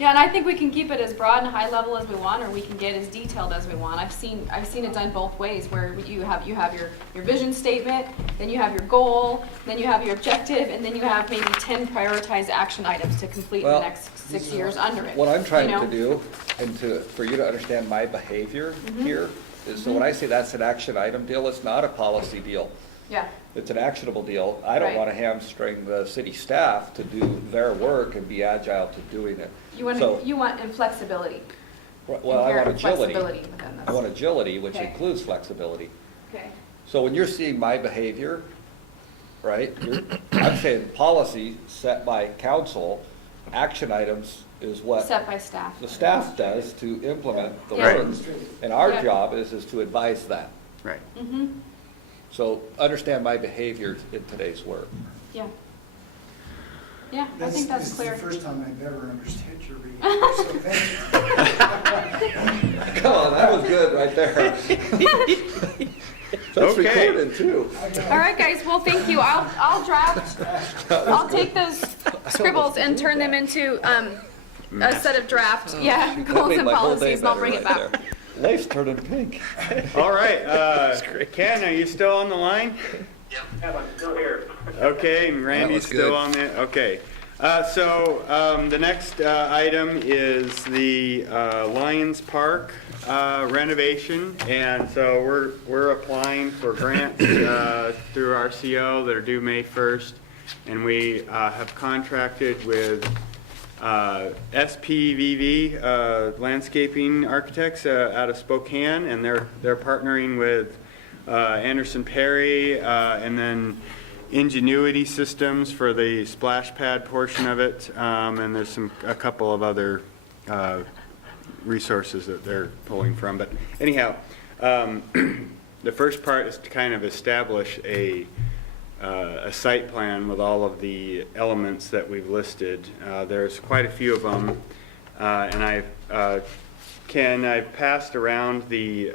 yeah, and I think we can keep it as broad and high level as we want, or we can get as detailed as we want. I've seen it done both ways, where you have your vision statement, then you have your goal, then you have your objective, and then you have maybe 10 prioritized action items to complete in the Well, next 6 years under it. What I'm trying you know? to do, and for you to understand my behavior Mhm. here, is so when I say that's an action item deal, it's not a policy deal. Yeah, It's an actionable deal. I don't Right. want to hamstring the city staff to do their work and be agile to doing it. So, you want inflexibility. well, I want Inherent agility. flexibility within this. I want agility, which Okay. includes flexibility. Okay, So when you're seeing my behavior, right, I'm saying policy set by council, action items is what set by staff. the staff does to implement the Yeah. work. And our Yeah. job is to advise that. Right. Mm-hmm, So understand my behavior in today's work. yeah. Yeah, I think that's clear. This is the first time I've ever understood your behavior, so thank you. Come on, that was good right there. That's Okay. recorded too. All right, guys, well, thank you. I'll take those scribbles and turn them into, a set of draft, yeah, That goals made and my whole day policies, and I'll better bring it right back. there. Life's turning pink. All right, Ken, are you still on the line? Yeah, I'm still here. Okay, and Randy's was good. still on there, okay. So the next item is the Lions Park renovation, and so we're applying for grants through RCO that are due May 1st. And we have contracted with SPVV Landscaping Architects out of Spokane, and they're partnering with Anderson Perry and then Ingenuity Systems for the splash pad portion of it, and there's a couple of other resources that they're pulling from. But anyhow, the first part is to kind of establish a site plan with all of the elements that we've listed. There's quite a few of them, and I've passed around the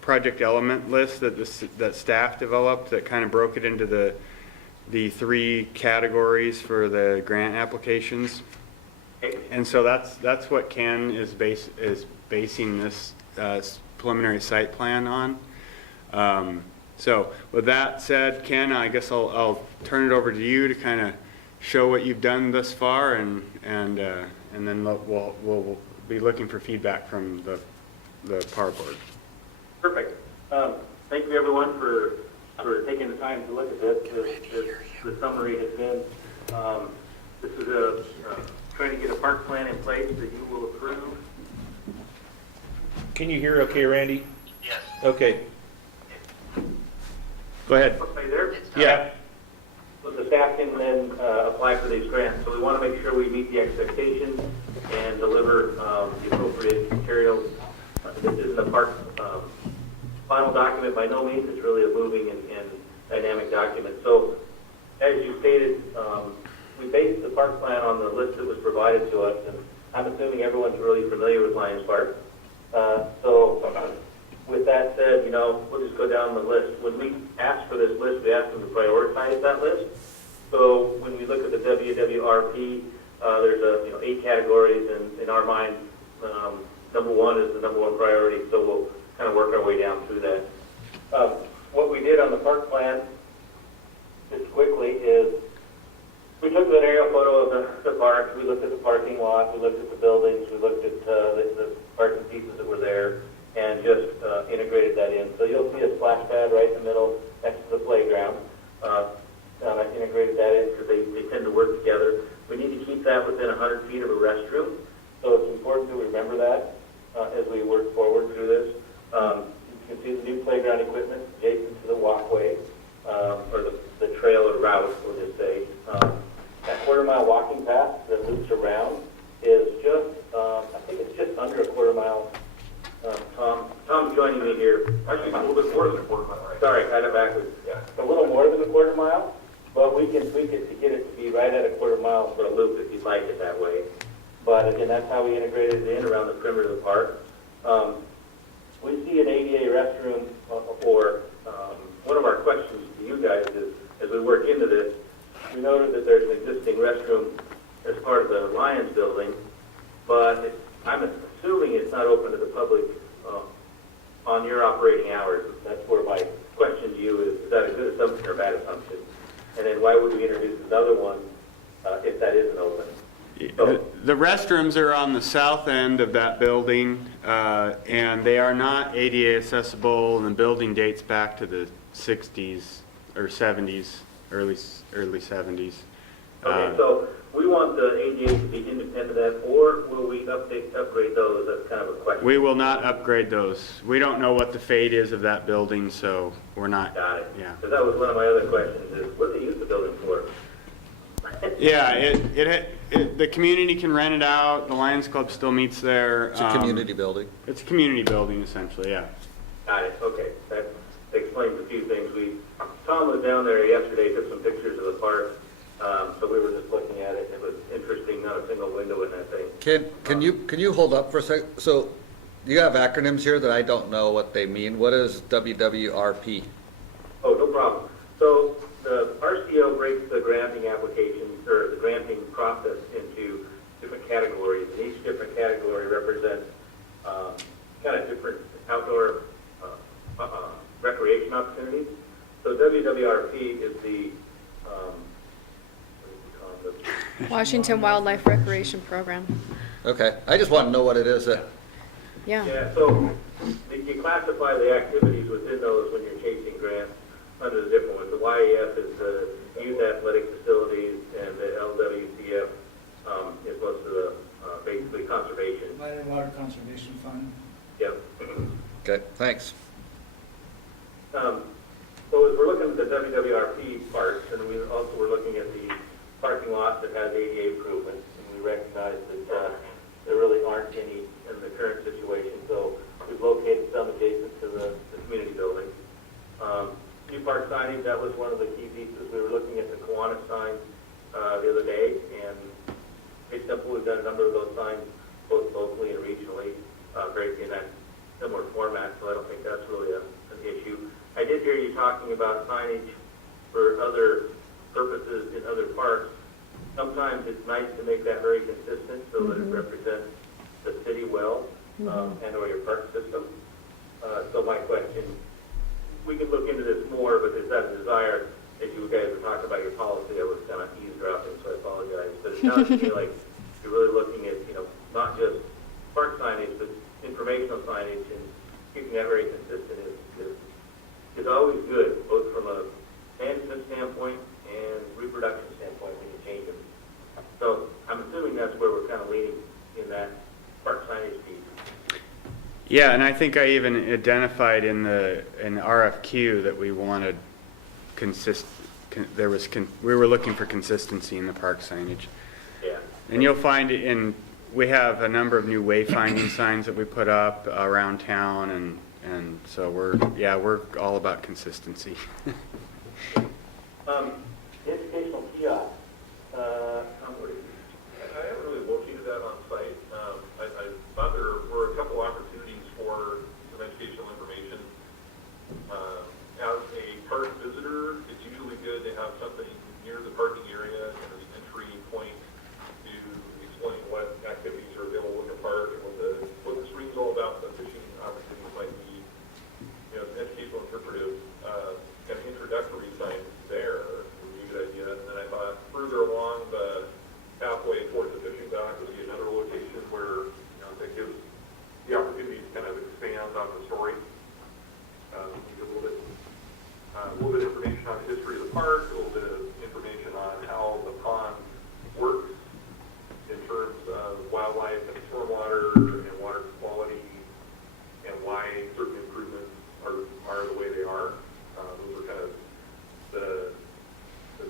project element list that staff developed that kind of broke it into the 3 categories for the grant applications. And so that's what Ken is basing this preliminary site plan on. So with that said, Ken, I guess I'll turn it over to you to kind of show what you've done thus far, and then we'll be looking for feedback from the power board. Perfect. Thank you, everyone, for taking the time to look at this. The summary has been, this is trying to get a park plan in place that you will approve. Can you hear okay, Randy? Yes. Okay. Go ahead. Okay, there? Yeah. So the staff can then apply for these grants. So we want to make sure we meet the expectations and deliver the appropriate materials. This isn't a park final document by no means. It's really a moving and dynamic document. So as you stated, we based the park plan on the list that was provided to us, and I'm assuming everyone's really familiar with Lions Park. With that said, we'll just go down the list. When we asked for this list, we asked them to prioritize that list. So when we look at the WWRP, there's 8 categories, and in our mind, number 1 is the number 1 priority. So we'll kind of work our way down through that. What we did on the park plan, just quickly, is we took an aerial photo of the park. We looked at the parking lot. We looked at the buildings. We looked at the parking pieces that were there, and just integrated that in. So you'll see a splash pad right in the middle next to the playground. And I integrated that in because they tend to work together. We need to keep that within 100 feet of a restroom. So it's important to remember that as we work forward through this. You can see the new playground equipment adjacent to the walkway, or the trail or route, we'll just say. That quarter-mile walking path that loops around is just, I think it's just under a quarter mile. Tom's joining me here. Actually, a little bit more than a quarter mile, right? Sorry, kind of backwards. Yeah. A little more than a quarter mile, but we can tweak it to get it to be right at a quarter mile for a loop if you'd like it that way. But again, that's how we integrated it in around the perimeter of the park. We see an ADA restroom, or one of our questions to you guys is, as we work into this, we noted that there's an existing restroom as part of the Lions building, but I'm assuming it's not open to the public on your operating hours. That's where my question to you is that a good assumption or a bad assumption? And then why would we introduce another one if that isn't open? So, the restrooms are on the south end of that building, and they are not ADA accessible, and the building dates back to the 60s or 70s, early 70s. okay, so we want the ADA to be independent of that, or will we upgrade those? That's kind of a question. We will not upgrade those. We don't know what the fate is of that building, so we're not. Got it. Yeah. So that was one of my other questions is, what do they use the building for? Yeah, the community can rent it out. The Lions Club still meets there. It's a community building. It's a community building, essentially, yeah. Got it, okay. That explains a few things. Tom was down there yesterday, took some pictures of the park, so we were just looking at it. It was interesting, not a single window in that thing. Can you hold up for a second? So you have acronyms here that I don't know what they mean. What is WWRP? Oh, no problem. So the RCO breaks the granting application, or the granting process into different categories, and each different category represents kind of different outdoor recreation opportunities. So WWRP is the Washington Wildlife Recreation Program. Okay, I just want to know what it is. Yeah. Yeah, so you classify the activities within those when you're chasing grants. under the different ones. The YAF is the Youth Athletic Facilities, and the LWCF is most of the, basically conservation. Land and Water Conservation Fund. Yep. Okay, thanks. So as we're looking at the WWRP parts, and we also were looking at the parking lot that has ADA improvements, and we recognize that there really aren't any in the current situation, so we've located some adjacent to the community building. New park signage, that was one of the key pieces. We were looking at the Kiwanis sign the other day, and it's simple. We've done a number of those signs, both locally and regionally, very in that similar format, so I don't think that's really an issue. I did hear you talking about signage for other purposes in other parks. Sometimes it's nice to make that very consistent so that it represents the city well and or your park system. So my question, we can look into this more, but is that a desire? As you guys were talking about your policy, I was kind of eavesdropping, so I apologize. But it sounds to me like you're really looking at, not just park signage, but informational signage, and keeping that very consistent is always good, both from a management standpoint and reproduction standpoint when you change them. So I'm assuming that's where we're kind of leaning in that park signage piece. Yeah, and I think I even identified in the RFQ that we wanted we were looking for consistency in the park signage. Yeah. And you'll find we have a number of new wayfinding signs that we put up around town, and so we're all about consistency. Educational kiosks. I haven't really located that on site. I thought there were a couple opportunities for some educational information. As a park visitor, it's usually good to have something near the parking area and the entry point to explain what activities are available in the park and what the stream's all about, the fishing opportunities might be. Educational interpretive kind of introductory signs there would be a good idea. And then I thought further along the pathway towards the fishing dock would be another location where that gives the opportunity to kind of expand on the story. A little bit of information on the history of the park, a little bit of information on how the pond works in terms of wildlife and stormwater and water quality, and why certain improvements are the way they are. Those are kind of the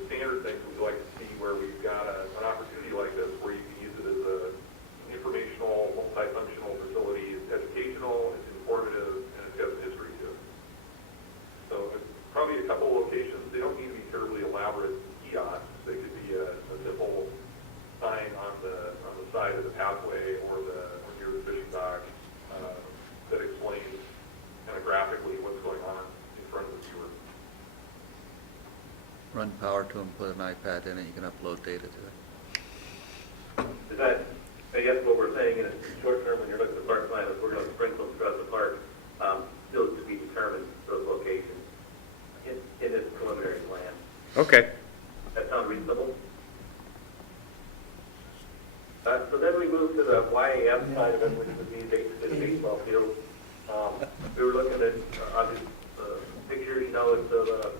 standard things we'd like to see where we've got an opportunity like this where you can use it as an informational, multifunctional facility. It's educational, it's informative, and it's got some history to it. So probably a couple locations. They don't need to be terribly elaborate kiosks. They could be a simple sign on the side of the pathway or near the fishing dock that explains kind of graphically what's going on in front of the viewer. Run power to them, put an iPad in it, you can upload data to it. Is that, I guess what we're saying in the short term when you're looking at the park plan is we're going to sprinkle throughout the park, still to be determined, those locations in this preliminary plan. Okay. That sound reasonable? So then we move to the YAF side of it, which would be basically the baseball field. We were looking at obvious pictures, it's of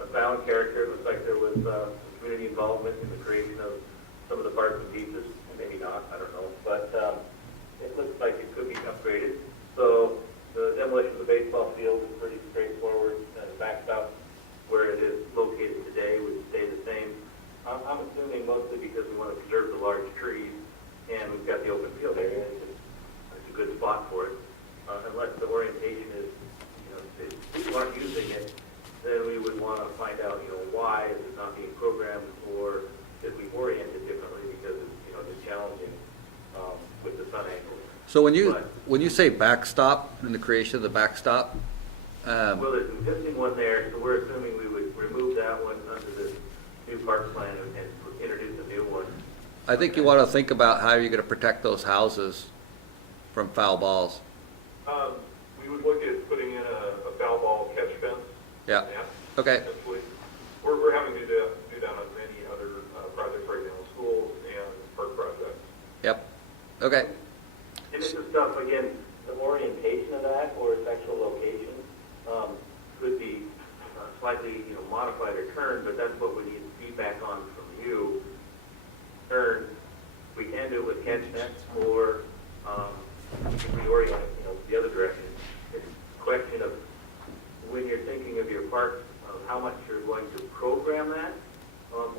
a found character. It looks like there was some community involvement in the creation of some of the parts and pieces, maybe not, I don't know. But it looks like it could be upgraded. So the demolition of the baseball field is pretty straightforward. The backstop where it is located today would stay the same. I'm assuming mostly because we want to preserve the large trees, and we've got the open field area. It's a good spot for it. Unless the orientation is, if people aren't using it, then we would want to find out, why is it not being programmed, or is we orient it differently because it's, just challenging with the sun angles. So when you say backstop, in the creation of the backstop, well, there's an existing one there, so we're assuming we would remove that one under the new park plan and introduce a new one. I think you want to think about how you're going to protect those houses from foul balls. We would look at putting in a foul ball catch fence. Yeah. Okay. Essentially. We're having to do that on many other projects right now, schools and park projects. Yep. Okay. And this is stuff, again, the orientation of that or its actual location could be slightly, modify their turn, but that's what we need feedback on from you. Turn, we can do it with catch nets, or we can reorient it, the other direction. It's a question of when you're thinking of your park, how much you're going to program that,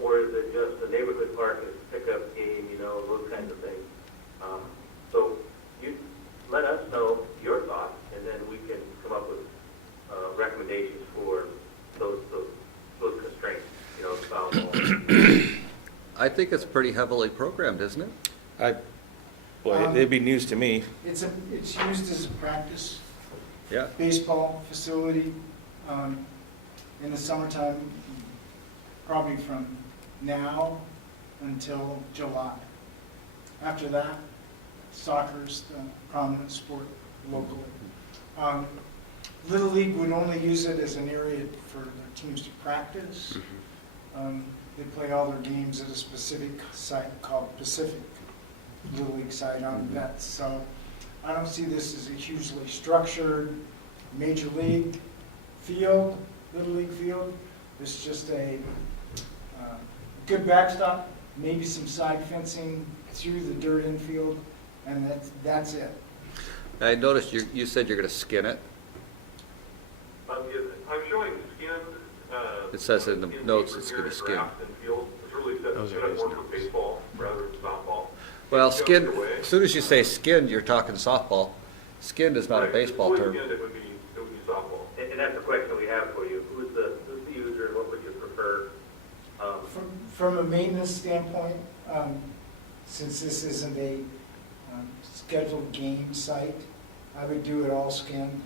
or is it just a neighborhood park, it's a pickup game, those kinds of things. So you let us know your thoughts, and then we can come up with recommendations for those constraints, foul ball. I think it's pretty heavily programmed, isn't it? Boy, it'd be news to me. It's used as a practice Yeah. baseball facility in the summertime, probably from now until July. After that, soccer's the prominent sport locally. Little League would only use it as an area for their teams to practice. They play all their games at a specific site called Pacific Little League site on Vets. So I don't see this as a hugely structured major league field, Little League field. It's just a good backstop, maybe some side fencing through the dirt infield, and that's it. I noticed you said you're going to skin it. I'm showing skinned. It says in the notes it's gonna be skinned. Grass and field. It's really set up more for baseball rather than softball. Well, It's skinned, either way. as soon as you say skinned, you're talking softball. Skinned is not a Right, baseball fully term. skinned, it would be softball. And that's the question we have for you. Who's the user, and what would you prefer? From a maintenance standpoint, since this isn't a scheduled game site, I would do it all skinned.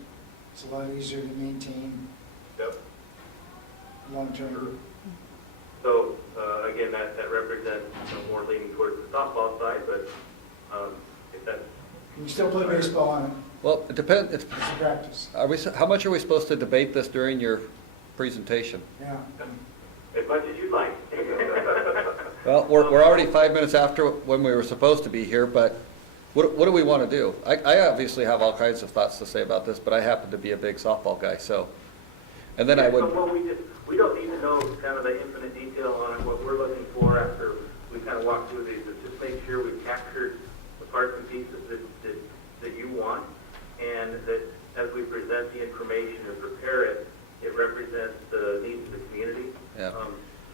It's a lot easier to maintain Yep. long-term. So, again, that represents more leaning towards the softball side, but if that's, You can still play baseball on it Well, it depends, as a practice, how much are we supposed to debate this during your presentation? yeah. as much as you'd like. Well, we're already 5 minutes after when we were supposed to be here, but what do we want to do? I obviously have all kinds of thoughts to say about this, but I happen to be a big softball guy, so. And then I So would, what we don't need to know kind of the infinite detail on it. What we're looking for after we kind of walk through these is just make sure we've captured the parts and pieces that you want, and that as we present the information and prepare it, it represents the needs of the community. Yeah.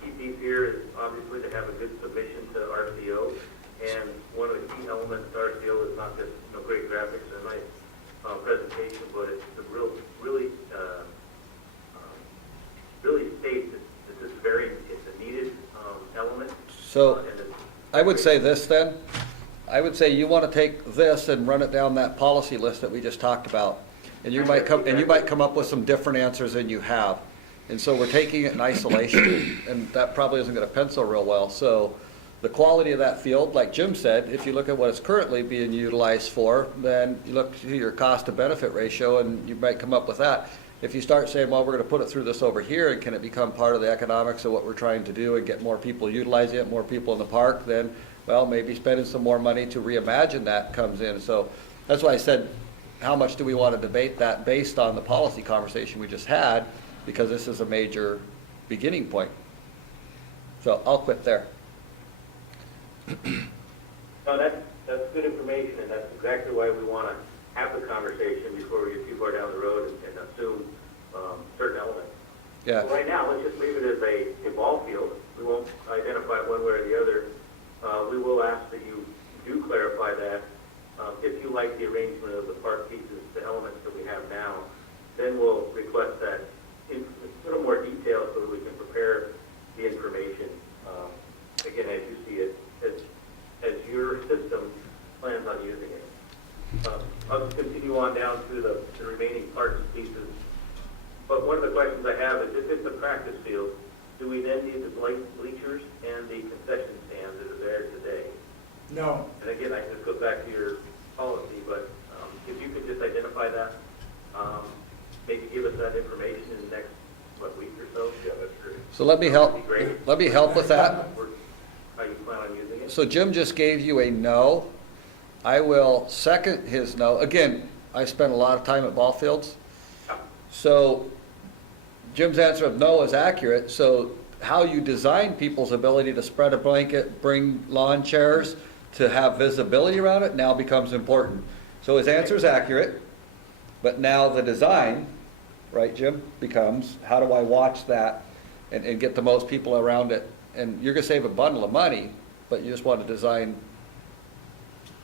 Key piece here is obviously to have a good submission to RCO, and one of the key elements to RCO is not just great graphics and a nice presentation, but it's to really state that this is it's a needed element. so and it's- I would say this then. I would say you want to take this and run it down that policy list that we just talked about. And you might come up with some different answers than you have. And so we're taking it in isolation, and that probably isn't going to pencil real well. So the quality of that field, like Jim said, if you look at what it's currently being utilized for, then you look to your cost to benefit ratio, and you might come up with that. If you start saying, well, we're going to put it through this over here, and can it become part of the economics of what we're trying to do and get more people utilizing it, more people in the park, then, well, maybe spending some more money to reimagine that comes in. So that's why I said, how much do we want to debate that based on the policy conversation we just had, because this is a major beginning point. So I'll quit there. No, that's good information, and that's exactly why we want to have the conversation before we get too far down the road and assume certain elements. Yeah. So right now, let's just leave it as a ball field. We won't identify it one way or the other. We will ask that you do clarify that. If you like the arrangement of the park pieces, the elements that we have now, then we'll request that in a little more detail so that we can prepare the information, again, as you see it, as your system plans on using it. I'll just continue on down to the remaining parts and pieces. But one of the questions I have is, if it's a practice field, do we then need the bleachers and the concession stands that are there today? No, And again, I just go back to your policy, but if you could just identify that, maybe give us that information in the next, week or so? Yeah, that's great. So let me help. That'd be great. Let me help with that. Or how you plan on using it? So Jim just gave you a no. I will second his no. Again, I spent a lot of time at ball fields. So Jim's answer of no is accurate, so how you design people's ability to spread a blanket, bring lawn chairs, to have visibility around it now becomes important. So his answer is accurate, but now the design, right, Jim, becomes, how do I watch that and get the most people around it? And you're gonna save a bundle of money, but you just want to design,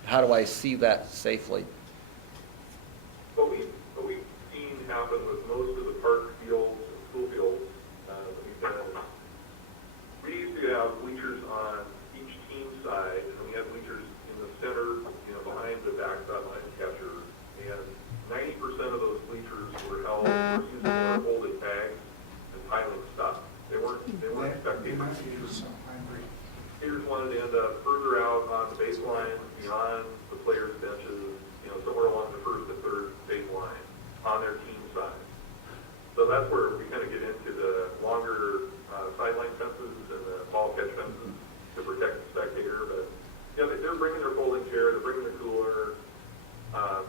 how do I see that safely? What we've seen happen with most of the park fields and school fields that we've done is, we used to have bleachers on each team side, and we had bleachers in the center, behind the backstop line catcher, and 90% of those bleachers were used for holding bags and piling stuff. They weren't spectator bleachers. So I agree. Skaters wanted to end up further out on the baseline, beyond the players' benches, somewhere along the first and third baseline on their team side. So that's where we kind of get into the longer sideline fences and the ball catch fences to protect the spectator. But they're bringing their folding chair, they're bringing their cooler,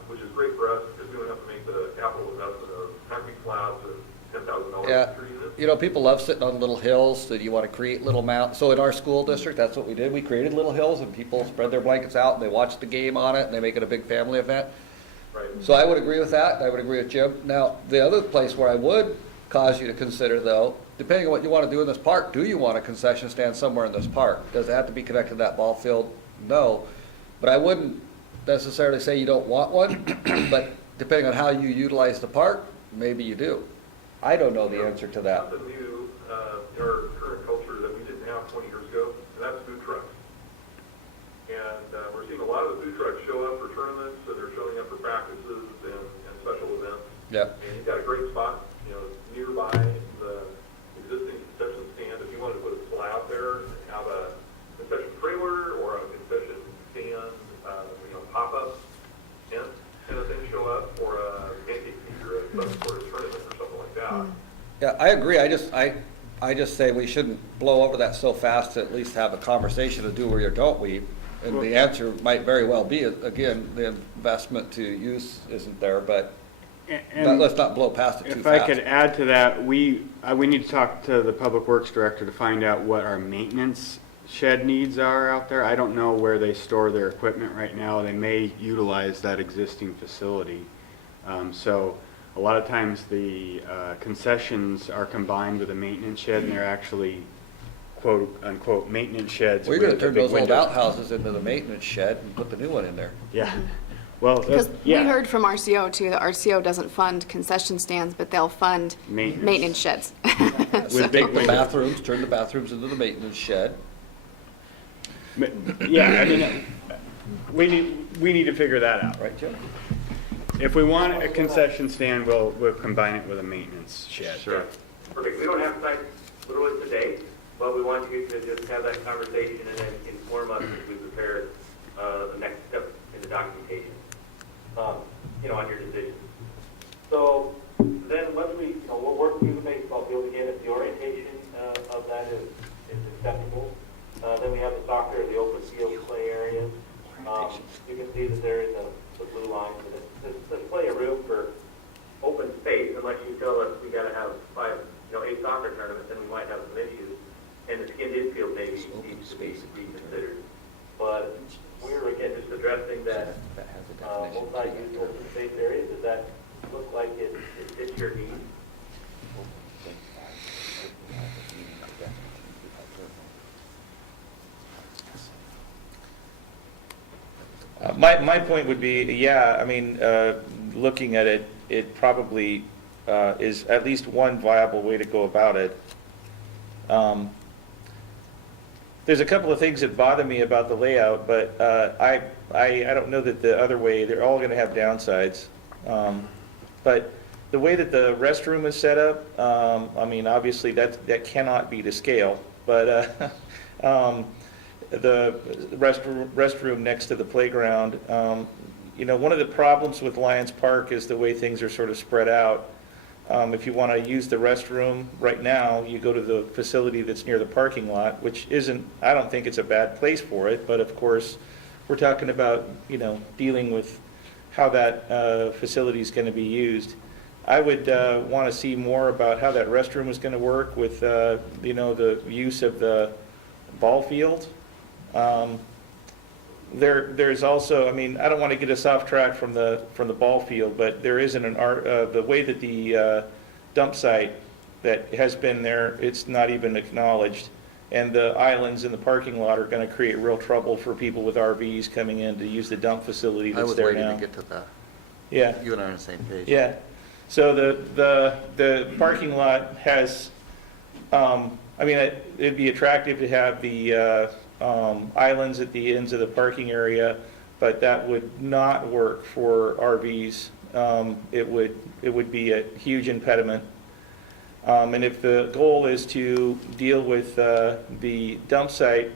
which is great for us because we don't have to make the capital investment of concrete slabs and $10,000 Yeah, per unit. people love sitting on little hills, so you want to create little mountains. So in our school district, that's what we did. We created little hills and people spread their blankets out and they watch the game on it and they make it a big family event. Right. So I would agree with that. I would agree with Jim. Now, the other place where I would cause you to consider though, depending on what you want to do in this park, do you want a concession stand somewhere in this park? Does it have to be connected to that ball field? No. But I wouldn't necessarily say you don't want one, but depending on how you utilize the park, maybe you do. I don't know the answer to that. Something new in our current culture that we didn't have 20 years ago, and that's food trucks. And we're seeing a lot of the food trucks show up for tournaments, and they're showing up for practices and special events. Yeah. And you've got a great spot, nearby the existing concession stand. If you wanted to put a slab there and have a concession trailer or a concession stand, pop-up tent kind of thing show up, or a pancake feed or some sort of tournament or something like that. Yeah, I agree. I just say we shouldn't blow over that so fast to at least have a conversation to do or don't we? And the answer might very well be, again, the investment to use isn't there, but let's not blow past it too If I fast. could add to that, we need to talk to the Public Works Director to find out what our maintenance shed needs are out there. I don't know where they store their equipment right now. They may utilize that existing facility. So a lot of times the concessions are combined with a maintenance shed, and they're actually quote unquote maintenance sheds. We're going to with a turn big those old window. outhouses into the maintenance shed and put the new one in there. Yeah. Well, Because yeah. we heard from RCO too, that RCO doesn't fund concession stands, but they'll fund maintenance sheds. With big The windows. bathrooms, turn the bathrooms into the maintenance shed. Yeah, I mean, we need to figure that out. Right, Jim? If we want a concession stand, we'll combine it with a maintenance shed. Sure. Perfect. We don't have time literally today, but we want you to just have that conversation and then inform us as we prepare the next step in the documentation, on your decision. So then once we'll work through the baseball field again. If the orientation of that is acceptable, then we have the soccer, the open field play areas. You can see that there is the blue line. So there's plenty of room for open space, unless you tell us we got to have 8 soccer tournaments, then we might have some issues. And the skinned infield maybe needs to be considered. But we're again just addressing that multi-use open space area. Does that look like it fits your needs? My point would be, yeah, I mean, looking at it, it probably is at least one viable way to go about it. There's a couple of things that bother me about the layout, but I don't know that the other way, they're all going to have downsides. But the way that the restroom is set up, I mean, obviously that cannot be to scale, but the restroom next to the playground, one of the problems with Lions Park is the way things are sort of spread out. If you want to use the restroom right now, you go to the facility that's near the parking lot, which I don't think it's a bad place for it, but of course, we're talking about, dealing with how that facility is going to be used. I would want to see more about how that restroom is going to work with, you know, the use of the ball field. There's also, I mean, I don't want to get us off track from the ball field, but there isn't the way that the dump site that has been there, it's not even acknowledged. And the islands in the parking lot are going to create real trouble for people with RVs coming in to use the dump facility I that's was there waiting now. to get to that. Yeah. You and I are on the same page. Yeah, so the parking lot has, I mean, it'd be attractive to have the islands at the ends of the parking area, but that would not work for RVs. It would be a huge impediment. And if the goal is to deal with the dump site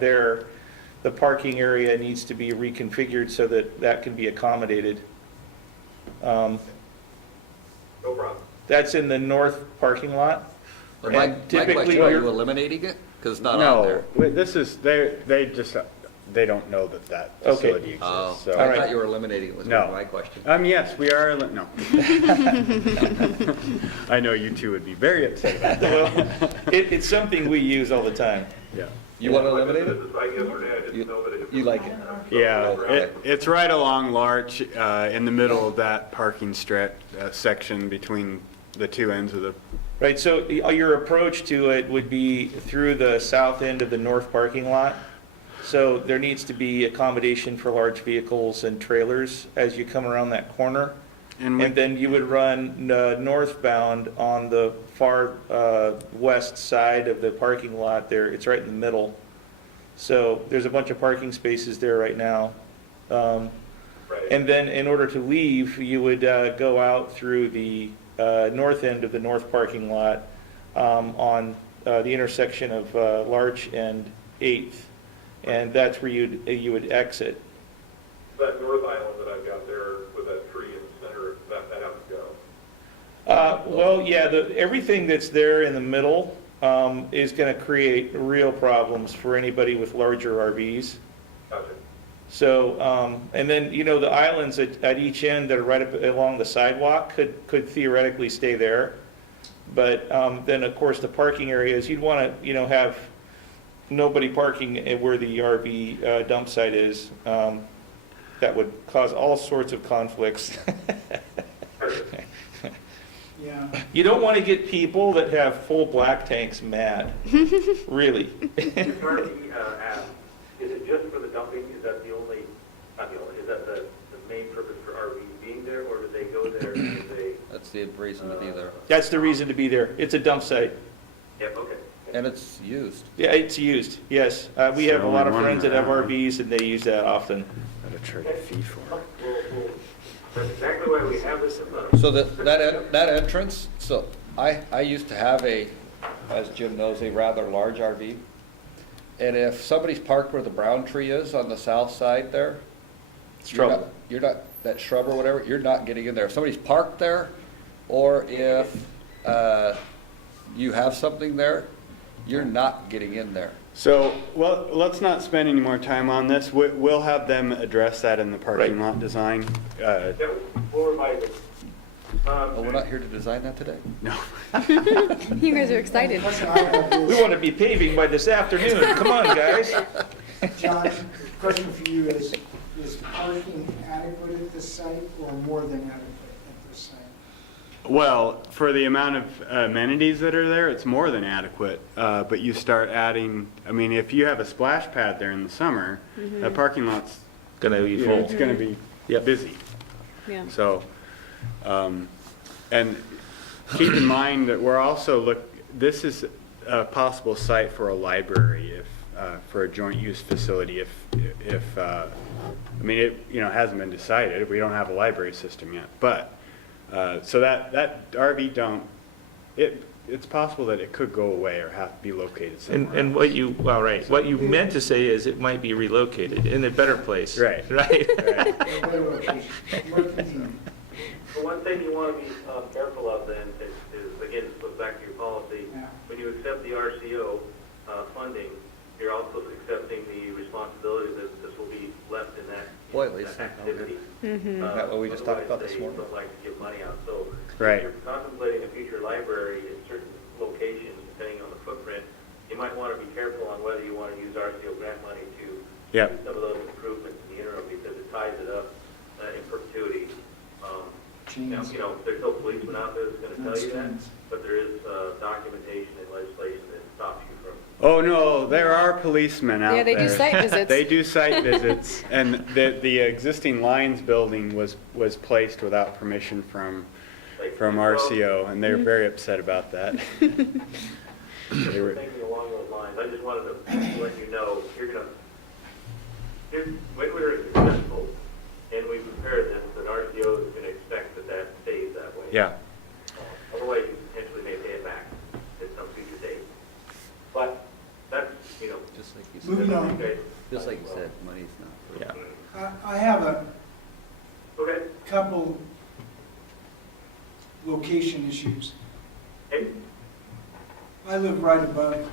there, the parking area needs to be reconfigured so that that can be accommodated. No problem. That's in the north parking lot. But my And typically question, are you're- you eliminating it? Because it's not on No, there. this is, they don't know that Okay. facility Oh, exists, so. All I right. thought you were eliminating it was No. my question. Yes, we are, no. I know you two would be very upset about that. Well, it's something we use all the time. Yeah. You want to I eliminate visited it? the site yesterday, I didn't know that it. You like it? Yeah, Okay. it's right along Larch, in the middle of that parking stretch, section between the two ends of the, Right, so your approach to it would be through the south end of the north parking lot. So there needs to be accommodation for large vehicles and trailers as you come around that corner. and And then you would run northbound on the far west side of the parking lot there. It's right in the middle. So there's a bunch of parking spaces there right now. Right. And then in order to leave, you would go out through the north end of the north parking lot on the intersection of Larch and 8th. And that's where you would exit. That north island that I've got there with that tree in the center, that has to go. Well, yeah, everything that's there in the middle is going to create real problems for anybody with larger RVs. Gotcha. So, and then, you know, the islands at each end that are right up along the sidewalk could theoretically stay there. But then, of course, the parking areas, you'd want to, you know, have nobody parking where the RV dump site is. That would cause all sorts of conflicts. Yeah. You don't want to get people that have full black tanks mad, really. This RV app, is it just for the dumping? Is that the only, not the only, is that the main purpose for RVs being there, or do they go there as a? That's the reason to be there. That's the reason to be there. It's a dump site. Yep, okay. And it's used. Yeah, it's used, yes. We have a lot of only one friends that have around. RVs, and they use that often. I'd charge a fee for it. Well, that's exactly why we have this in front of us. So that entrance, so I used to have as Jim knows, a rather large RV. And if somebody's parked where the brown tree is on the south side there, It's trouble. You're not, that shrub or whatever, you're not getting in there. If somebody's parked there, or if you have something there, you're not getting in there. So, well, let's not spend any more time on this. We'll have them address that in the parking Right. lot design. Yeah, we'll revise it. Oh, we're not here to design that today? No. You guys are excited. Question I have We is, want to be paving by this afternoon. Come on, guys. John, question for you is parking adequate at this site or more than adequate at this site? Well, for the amount of amenities that are there, it's more than adequate. But you start adding, I mean, if you have a splash pad there in the summer, that parking lot's, Going to be you know, it's full. gonna be Yep. busy. Yeah. So, and keep in mind that we're also this is a possible site for a library for a joint use facility if I mean, it, you know, hasn't been decided. We don't have a library system yet, but, so that RV dump, it's possible that it could go away or have to be located somewhere. And what you, well, right, what you meant to say is it might be relocated in a better place. Right. Right? Right. A better location, more convenient. But one thing you want to be careful of then is, again, this goes back to your policy. Yeah. When you accept the RCO funding, you're also accepting the responsibility that this will be left in that Boy, at least that that's all good. activity. That what we just talked about this Otherwise, morning. they don't like to give money out, so Right. if you're contemplating a future library in certain locations, depending on the footprint, you might want to be careful on whether you want to use RCO grant money to Yep. do some of those improvements in the interim, because it ties it up in perpetuity. Now, Chains. there's no policeman out there that's going to tell you that, Chains. but there is documentation and legislation that stops you from. Oh, no, there are policemen out there. Yeah, they do site visits. They do site visits, and the existing Lions building was placed without permission from RCO, and they're very upset about that. They were- Thinking along those lines, I just wanted to let you know, when we're successful and we prepare this, that RCO is going to expect that stays that way. Yeah. Otherwise, you potentially may pay it back at some future date. But that's, Just like you Moving said, on. okay. just like you said, money's not. Yeah. I have a Okay. couple location issues. Hey, I live right above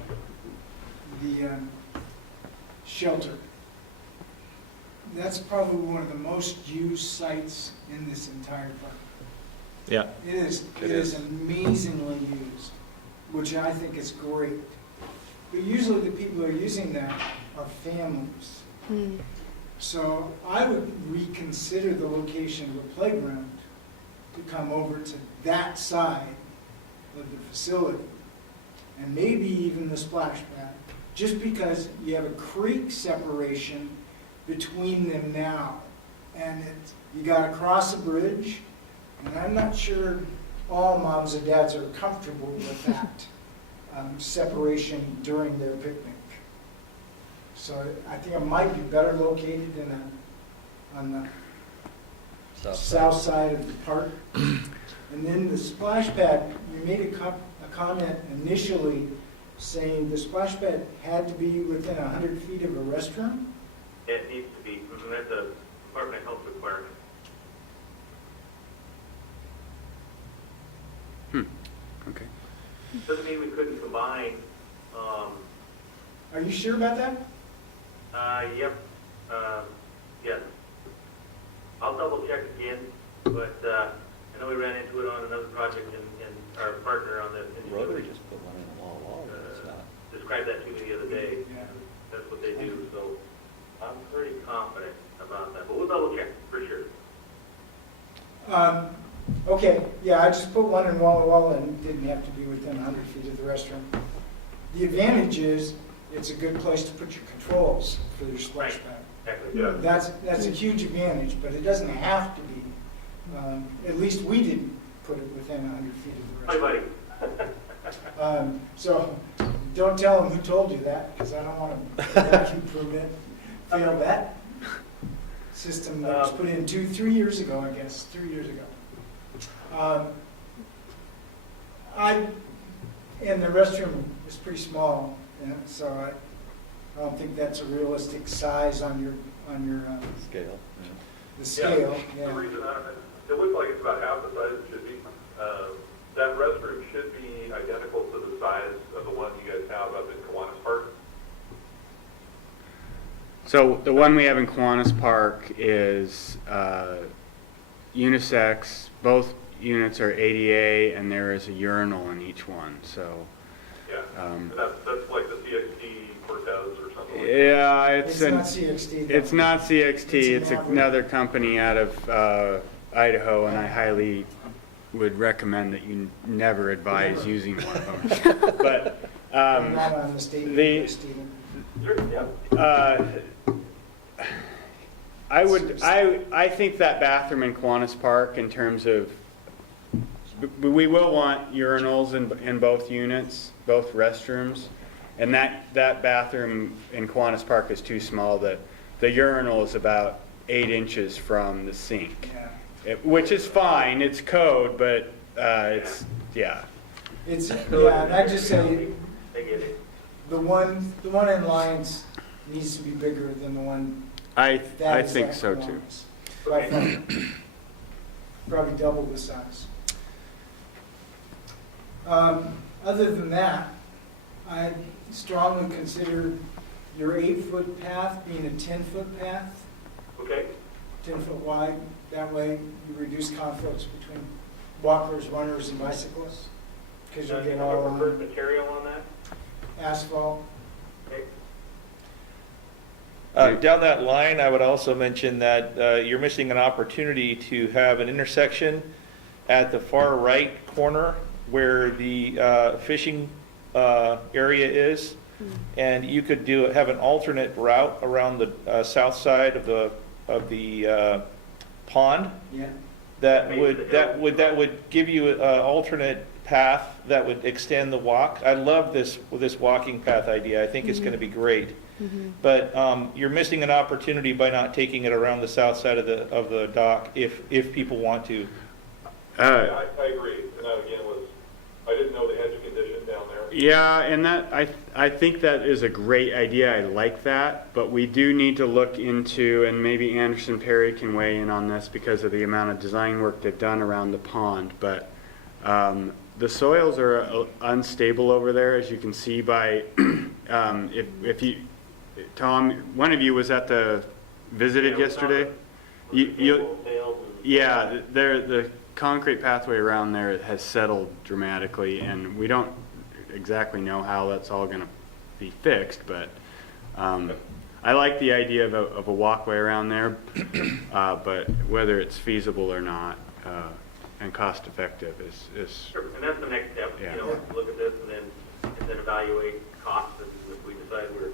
the shelter. That's probably one of the most used sites in this entire park. Yeah. It is amazingly used, which I think is great. But usually the people who are using that are families. So I would reconsider the location of the playground to come over to that side of the facility, and maybe even the splash pad, just because you have a creek separation between them now, and you got to cross a bridge, and I'm not sure all moms and dads are comfortable with that separation during their picnic. So I think it might be better located on the south side of the park. And then the splash pad, you made a comment initially saying the splash pad had to be within 100 feet of a restroom. it needs to be, that's a Department of Health requirement. Okay. Doesn't mean we couldn't combine, Are you sure about that? yep, yes. I'll double check again, but I know we ran into it on another project, and our partner on the Rotary industry just put one in the wall, it's not. described that to me the other day. Yeah. That's what they do, so I'm pretty confident about that, but we'll double check for sure. Okay, yeah, I just put one in Walla Walla and it didn't have to be within 100 feet of the restroom. The advantage is it's a good place to put your controls for your splash pad. Exactly, yeah. That's a huge advantage, but it doesn't have to be. At least we didn't put it within 100 feet of Hi, the buddy. restroom. So don't tell them who told you that, because I don't want to vacuum permit fail that system that was put in 3 years ago, I guess, 3 years ago. And the restroom is pretty small, so I don't think that's a realistic size on your Scale. the scale. The Yeah. reason, it looks like it's about half the size it should be. That restroom should be identical to the size of the one you guys have up in Kiwanis Park. So the one we have in Kiwanis Park is unisex. Both units are ADA, and there is a urinal in each one. So Yeah, and that's like the CXT Cortez or something like that. yeah, It's not CXT. though. it's not CXT. It's It's an Arbor. another company out of Idaho, and I highly would recommend that you never advise using one of them. But I'm not on the state the- list, Stephen. Sure, yeah. I think that bathroom in Kiwanis Park, in terms of, we will want urinals in both units, both restrooms, and that bathroom in Kiwanis Park is too small. The urinal is about 8 inches from the sink, Yeah. which is fine. It's code, but it's yeah. And I just say, I get it. the one in Lions needs to be bigger than the one I that is think at so too. Kiwanis. By far. Probably double the size. Other than that, I strongly consider your 8-foot path being a 10-foot path. Okay, 10 foot wide. That way you reduce conflicts between walkers, runners, and bicyclists. Because you'll get all preferred on material on that? asphalt. Okay. Down that line, I would also mention that you're missing an opportunity to have an intersection at the far right corner where the fishing area is. And you could have an alternate route around the south side of the pond. Yeah. That would give you an alternate path that would extend the walk. I love this walking path idea. I think it's going to be great. But you're missing an opportunity by not taking it around the south side of the dock if people want to. I agree, and that again I didn't know the edge condition down there. Yeah, and that I think that is a great idea. I like that, but we do need to look into, and maybe Anderson Perry can weigh in on this because of the amount of design work they've done around the pond. But the soils are unstable over there, as you can see by if you, Tom, one of you was at the visited yesterday. Yeah, the concrete pathway around there has settled dramatically, and we don't exactly know how that's all going to be fixed, but I like the idea of a walkway around there, but whether it's feasible or not and cost effective is Sure, and that's the next step, Yeah. look at this and then evaluate costs, and if we decide we're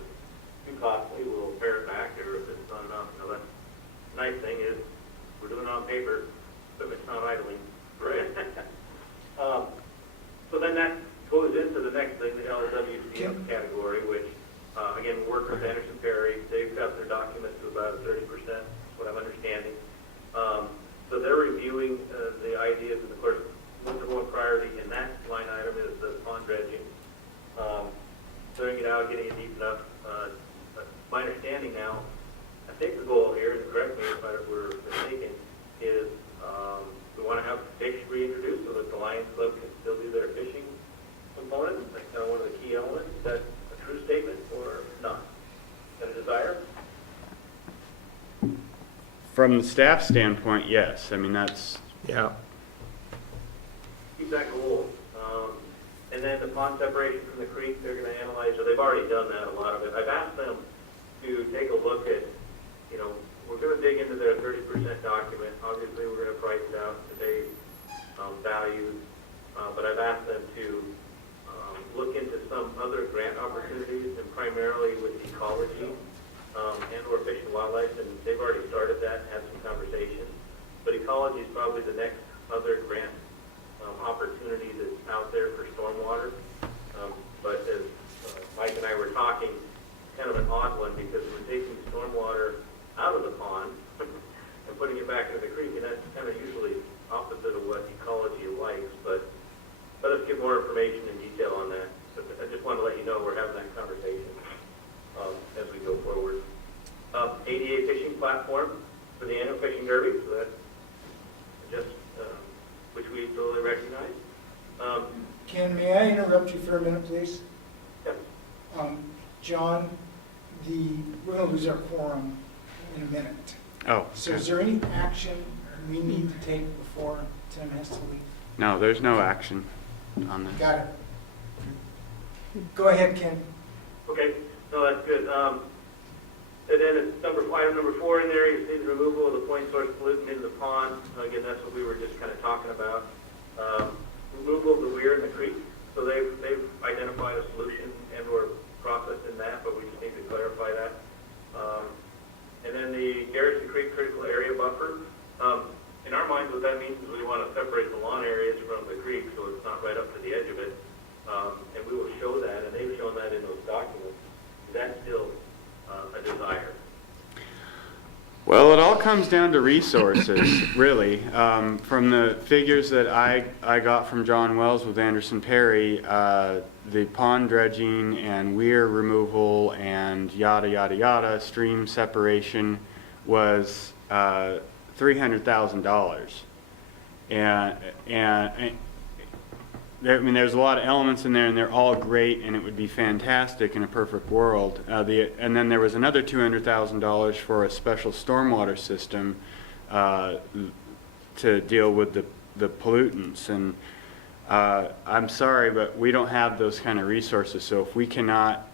too costly, we'll pare it back, or if it's not enough, the nice thing is, we're doing it on paper, but it's not idling. Right. So then that goes into the next thing, the LWCF category, which, again, we work with Anderson Perry. They've got their documents to about 30%, is what I'm understanding. So they're reviewing the ideas, and of course, number one priority in that line item is the pond dredging. Clearing it out, getting it deep enough. My understanding now, I think the goal here, and correct me if we're mistaken, is we want to have fish reintroduced so that the Lions Club can still do their fishing component. That's kind of one of the key elements. Is that a true statement or not? Is that a desire? from the staff standpoint, yes. I mean, that's, Yeah. Keep that goal. And then the pond separation from the creek, they're going to analyze, or they've already done that, a lot of it. I've asked them to take a look at, we're going to dig into their 30% document. Obviously, we're going to price out today's values, but I've asked them to look into some other grant opportunities, and primarily with ecology and or fish and wildlife, and they've already started that and had some conversations. But ecology is probably the next other grant opportunity that's out there for stormwater. But as Mike and I were talking, it's kind of an odd one because we're taking stormwater out of the pond and putting it back into the creek, and that's kind of usually opposite of what ecology likes. But let us get more information and detail on that. But I just wanted to let you know we're having that conversation as we go forward. ADA fishing platform for the annual fishing derby, so that's just which we totally recognize. Ken, may I interrupt you for a minute, please? Yep. John, we're going to lose our quorum in a minute. oh, So is there any action we need to take before Tim has to leave? no, there's no action on this. Got it. Go ahead, Ken. Okay, no, that's good. And then it's item number 4 in there, you see the removal of the point source pollutant into the pond. Again, that's what we were just kind of talking about. Removal of the weir in the creek. So they've identified a solution and or process in that, but we just need to clarify that. And then the Garrison Creek critical area buffer. In our minds, what that means is we want to separate the lawn areas from the creek so it's not right up to the edge of it. And we will show that, and they've shown that in those documents. That's still a desire. Well, it all comes down to resources, really. From the figures that I got from John Wells with Anderson Perry, the pond dredging and weir removal and yada, yada, yada, stream separation was $300,000. And I mean, there's a lot of elements in there, and they're all great, and it would be fantastic in a perfect world. And then there was another $200,000 for a special stormwater system to deal with the pollutants. And I'm sorry, but we don't have those kind of resources. So if we cannot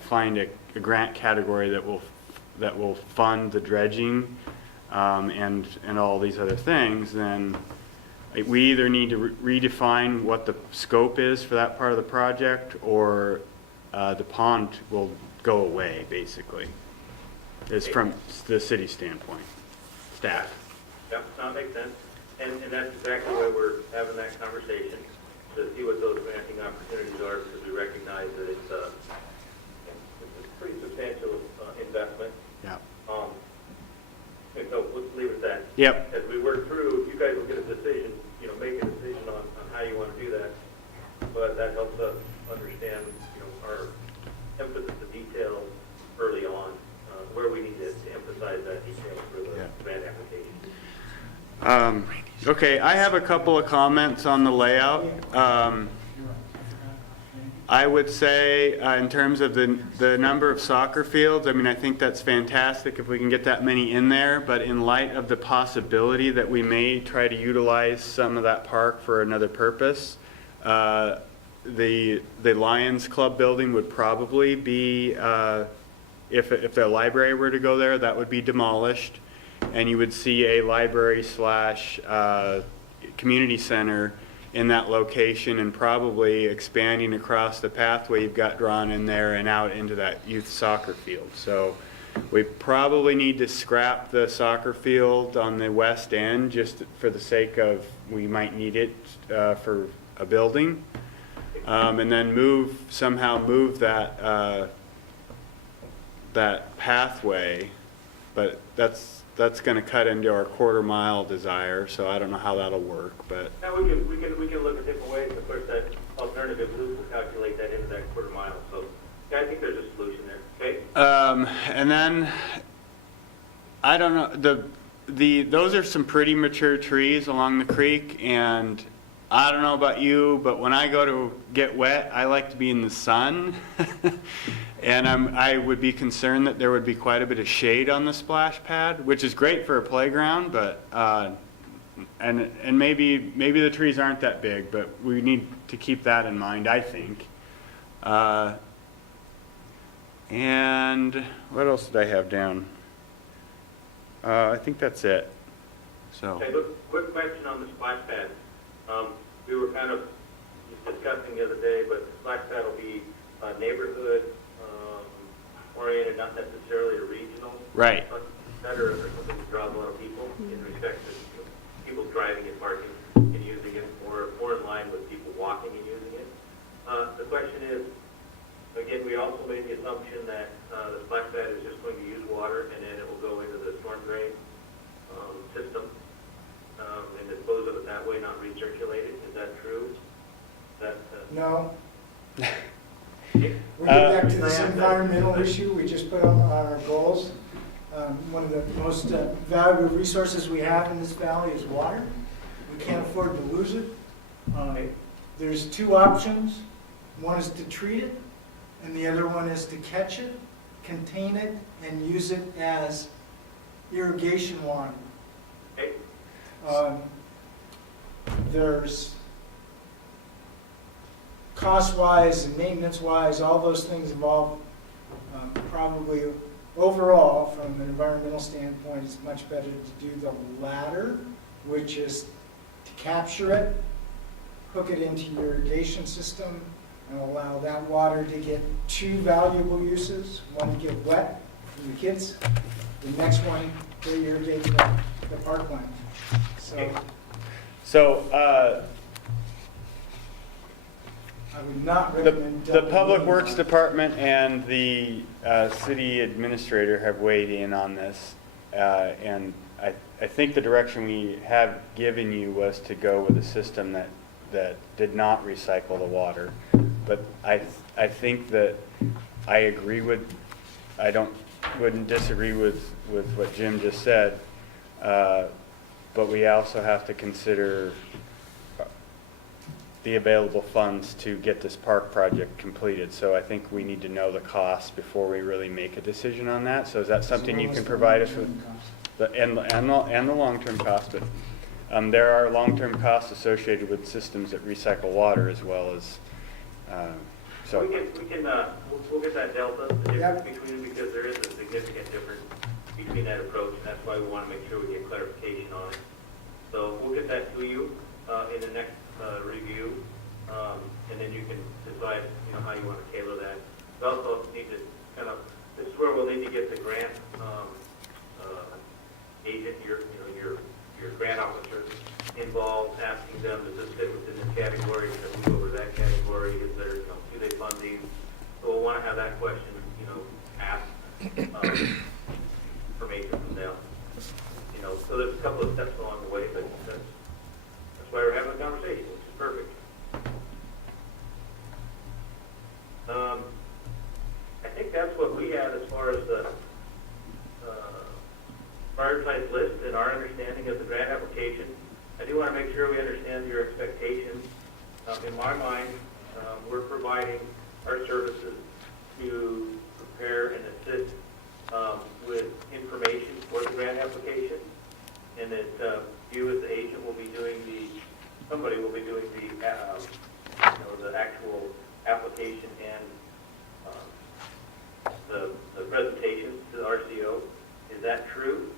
find a grant category that will fund the dredging and all these other things, then we either need to redefine what the scope is for that part of the project, or the pond will go away, basically, is from the city standpoint, staff. Yep, that makes sense. And that's exactly why we're having that conversation, to see what those granting opportunities are, because we recognize that it's a pretty substantial investment. Yeah. And so let's leave it at that. Yep. As we work through, you guys will get a decision, make a decision on how you want to do that. But that helps us understand, our emphasis to detail early on, where we need to emphasize that detail for the grant application. Okay, I have a couple of comments on the layout. I would say in terms of the number of soccer fields, I think that's fantastic if we can get that many in there, but in light of the possibility that we may try to utilize some of that park for another purpose, the Lions Club building would probably be, if the library were to go there, that would be demolished, and you would see a library / community center in that location, and probably expanding across the pathway you've got drawn in there and out into that youth soccer field. So we probably need to scrap the soccer field on the west end, just for the sake of, we might need it for a building, and then somehow move that pathway, but that's going to cut into our quarter-mile desire, so I don't know how that'll work, but. Now, we can look at different ways. Of course, that alternative loop will calculate that into that quarter mile. So, yeah, I think there's a solution there, okay? And then, I don't know, those are some pretty mature trees along the creek, and I don't know about you, but when I go to get wet, I like to be in the sun. And I would be concerned that there would be quite a bit of shade on the splash pad, which is great for a playground, but and maybe the trees aren't that big, but we need to keep that in mind, I think. And what else did I have down? I think that's it. So. Okay, look, quick question on the splash pad. We were kind of discussing the other day, but the splash pad will be neighborhood oriented, not necessarily a regional. Right. Better or something that draws a lot of people in respect to people driving and parking and using it, or more in line with people walking and using it. The question is, again, we also made the assumption that the splash pad is just going to use water and then it will go into the storm drain system and dispose of it that way, not recirculate it. Is that true? No. We get back to this environmental issue we just put on our goals. One of the most valuable resources we have in this valley is water. We can't afford to lose it. There's two options. One is to treat it, and the other one is to catch it, contain it, and use it as irrigation water. There's cost-wise and maintenance-wise, all those things involved. Probably overall, from an environmental standpoint, it's much better to do the latter, which is to capture it, hook it into your irrigation system, and allow that water to get two valuable uses. One to get wet from the kids, the next one to irrigate the parkland. So I would not recommend the Public Works Department and the city administrator have weighed in on this, and I think the direction we have given you was to go with a system that did not recycle the water. But I think that I agree with, wouldn't disagree with what Jim just said, but we also have to consider the available funds to get this park project completed. So I think we need to know the cost before we really make a decision on that. So is that something you can provide us with? And the long-term cost, but there are long-term costs associated with systems that recycle water as well as, so. We'll get that delta, the Yep. difference between them, because there is a significant difference between that approach, and that's why we want to make sure we get clarification on it. So we'll get that to you in the next review, and then you can decide, how you want to tailor that. We also need to this is where we'll need to get the grant agent, your grant officer involved, asking them, does this fit within this category, does it move over that category, is there, do they fund these? So we'll want to have that question, asked, information from them. So there's a couple of steps along the way, but that's why we're having a conversation, which is perfect. I think that's what we have as far as the prioritized list and our understanding of the grant application. I do want to make sure we understand your expectations. In my mind, we're providing our services to prepare and assist with information for the grant application, and that you as the agent will be doing somebody will be doing the actual application and the presentation to the RCO. Is that true?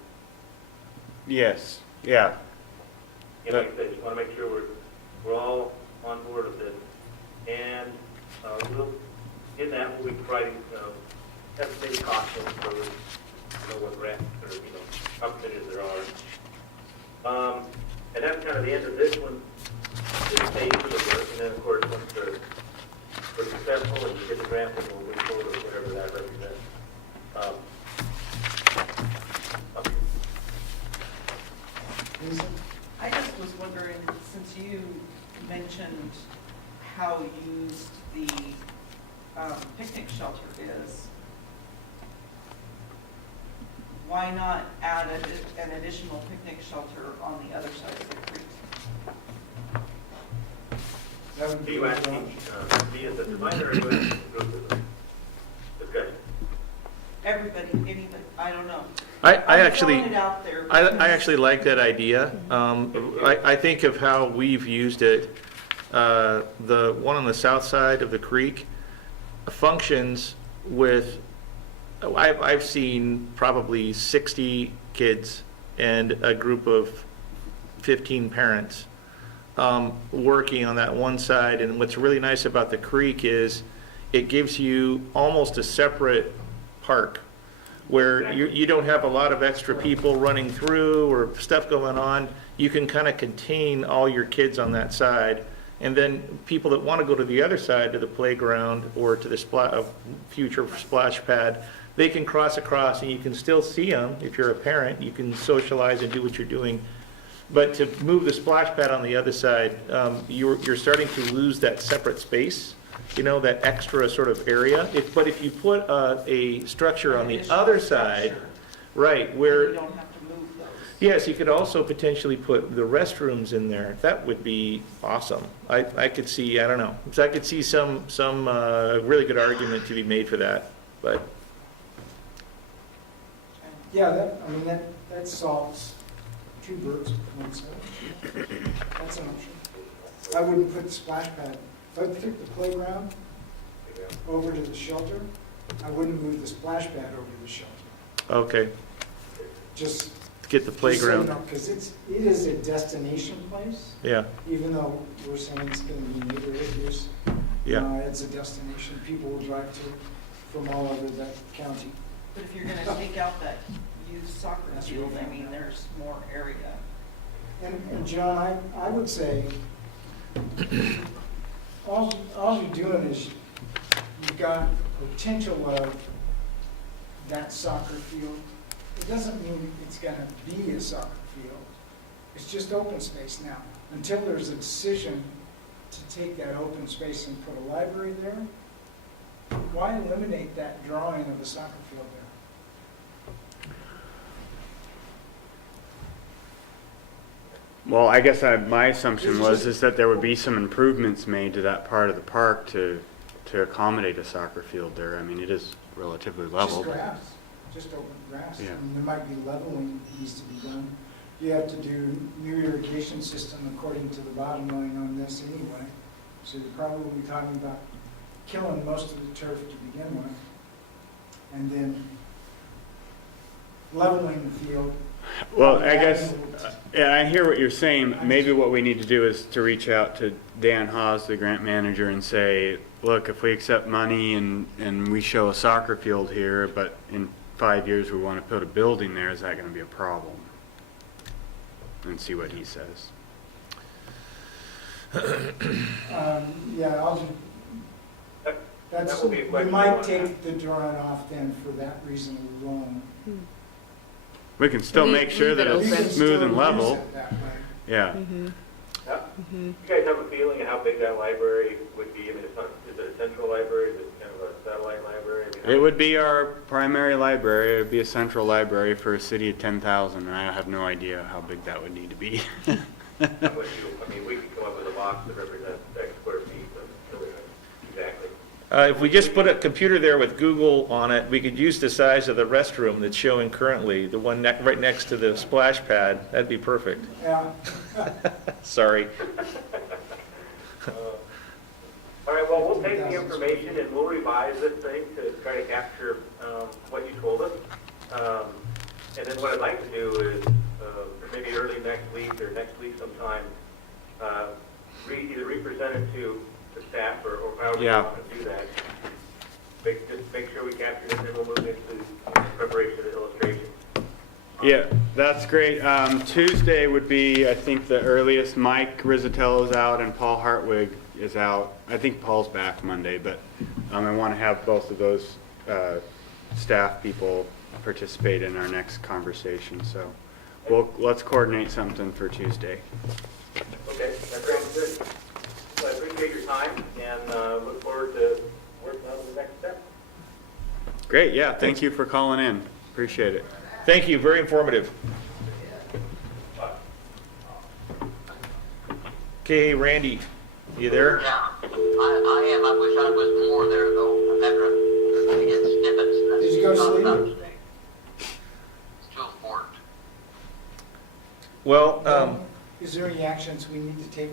Yes, yeah. And like I said, just want to make sure we're all on board with this. And in that, we'll be providing estimated costs for what grants or opportunities there are. And that's kind of the end of this one, this stage of the work. And then, of course, once we're successful and you get the grant, then we'll move forward with whatever that represents. I just was wondering, since you mentioned how used the picnic shelter is, why not add an additional picnic shelter on the other side of the creek? That would Do be you ask me as a designer or you ask the group as a discussion? Everybody, anybody, I don't know. I I'm actually, throwing it out there I because- actually like that idea. I think of how we've used it. The one on the south side of the creek functions with, I've seen probably 60 kids and a group of 15 parents working on that one side. And what's really nice about the creek is it gives you almost a separate park where you don't have a lot of extra people running through or stuff going on. You can kind of contain all your kids on that side. And then people that want to go to the other side, to the playground or to the future splash pad, they can cross across and you can still see them. If you're a parent, you can socialize and do what you're doing. But to move the splash pad on the other side, you're starting to lose that separate space, that extra sort of area. But if you put a structure on the Additional other side, structure, right, then where, you don't have to move those. yes, you could also potentially put the restrooms in there. That would be awesome. I could see, I don't know, so I could see some really good argument to be made for that, but. Yeah, that solves two birds with one stone. That's an option. I wouldn't put the splash pad, if I took the playground over to the shelter, I wouldn't move the splash pad over to the shelter. Okay, Just. get the playground, Because it is a destination place, yeah, even though we're saying it's going to be neighborhood use. yeah. It's a destination people will drive to from all over the county. But if you're gonna take out that used soccer That's field, really I mean, there's more area. And John, I would say, all you're doing is you've got potential of that soccer field. It doesn't mean it's gonna be a soccer field. It's just open space now. Until there's a decision to take that open space and put a library there, why eliminate that drawing of a soccer field there? Well, I guess my assumption is that there would be some improvements made to that part of the park to accommodate a soccer field there. I mean, it is relatively level. Just grass. just open grass. Yeah. And there might be leveling that needs to be done. You have to do new irrigation system according to the bottom line on this anyway. So you're probably talking about killing most of the turf to begin with. And then leveling the field. Well, I guess, yeah, I hear what you're saying. Maybe what we need to do is to reach out to Dan Hawes, the grant manager, and say, look, if we accept money and we show a soccer field here, but in 5 years we want to put a building there, is that going to be a problem? And see what he says. Yeah, That that's, will be a we question might on take the drawing off then for that reason alone. We can still Leave- make sure leave that it it's open. smooth Still and use level. it that way. Yeah. Yeah. You guys have a feeling of how big that library would be? I mean, is it a central library? Is it kind of a satellite library? I mean, It would be our primary library. It would be a central library for a city of 10,000, and I have no idea how big that would need to be. how much I mean, we could come up with a box that represents X square feet, but really, exactly. If we just put a computer there with Google on it, we could use the size of the restroom that's showing currently, the one right next to the splash pad. That'd be perfect. Yeah. Sorry. All right, well, we'll take the information and we'll revise this thing to try to capture what you told us. And then what I'd like to do is, maybe early next week or next week sometime, either represent it to the staff or however you Yeah. want to do that. Just make sure we capture it and then we'll move into preparation of the illustration. Yeah, that's great. Tuesday would be, I think, the earliest. Mike Rizzatello's out and Paul Hartwig is out. I think Paul's back Monday, but I want to have both of those staff people participate in our next conversation. So let's coordinate something for Tuesday. Okay, that sounds good. Well, I appreciate your time and look forward to working on the next step. Great, yeah, thank you for calling in. Appreciate it. Thank you, very informative. Okay, Randy, you there? Yeah, I am. I wish I was more there though. I'm having to get snippets. Did you go to Not sleep? enough today. Still forked. Well, Is there any actions we need to take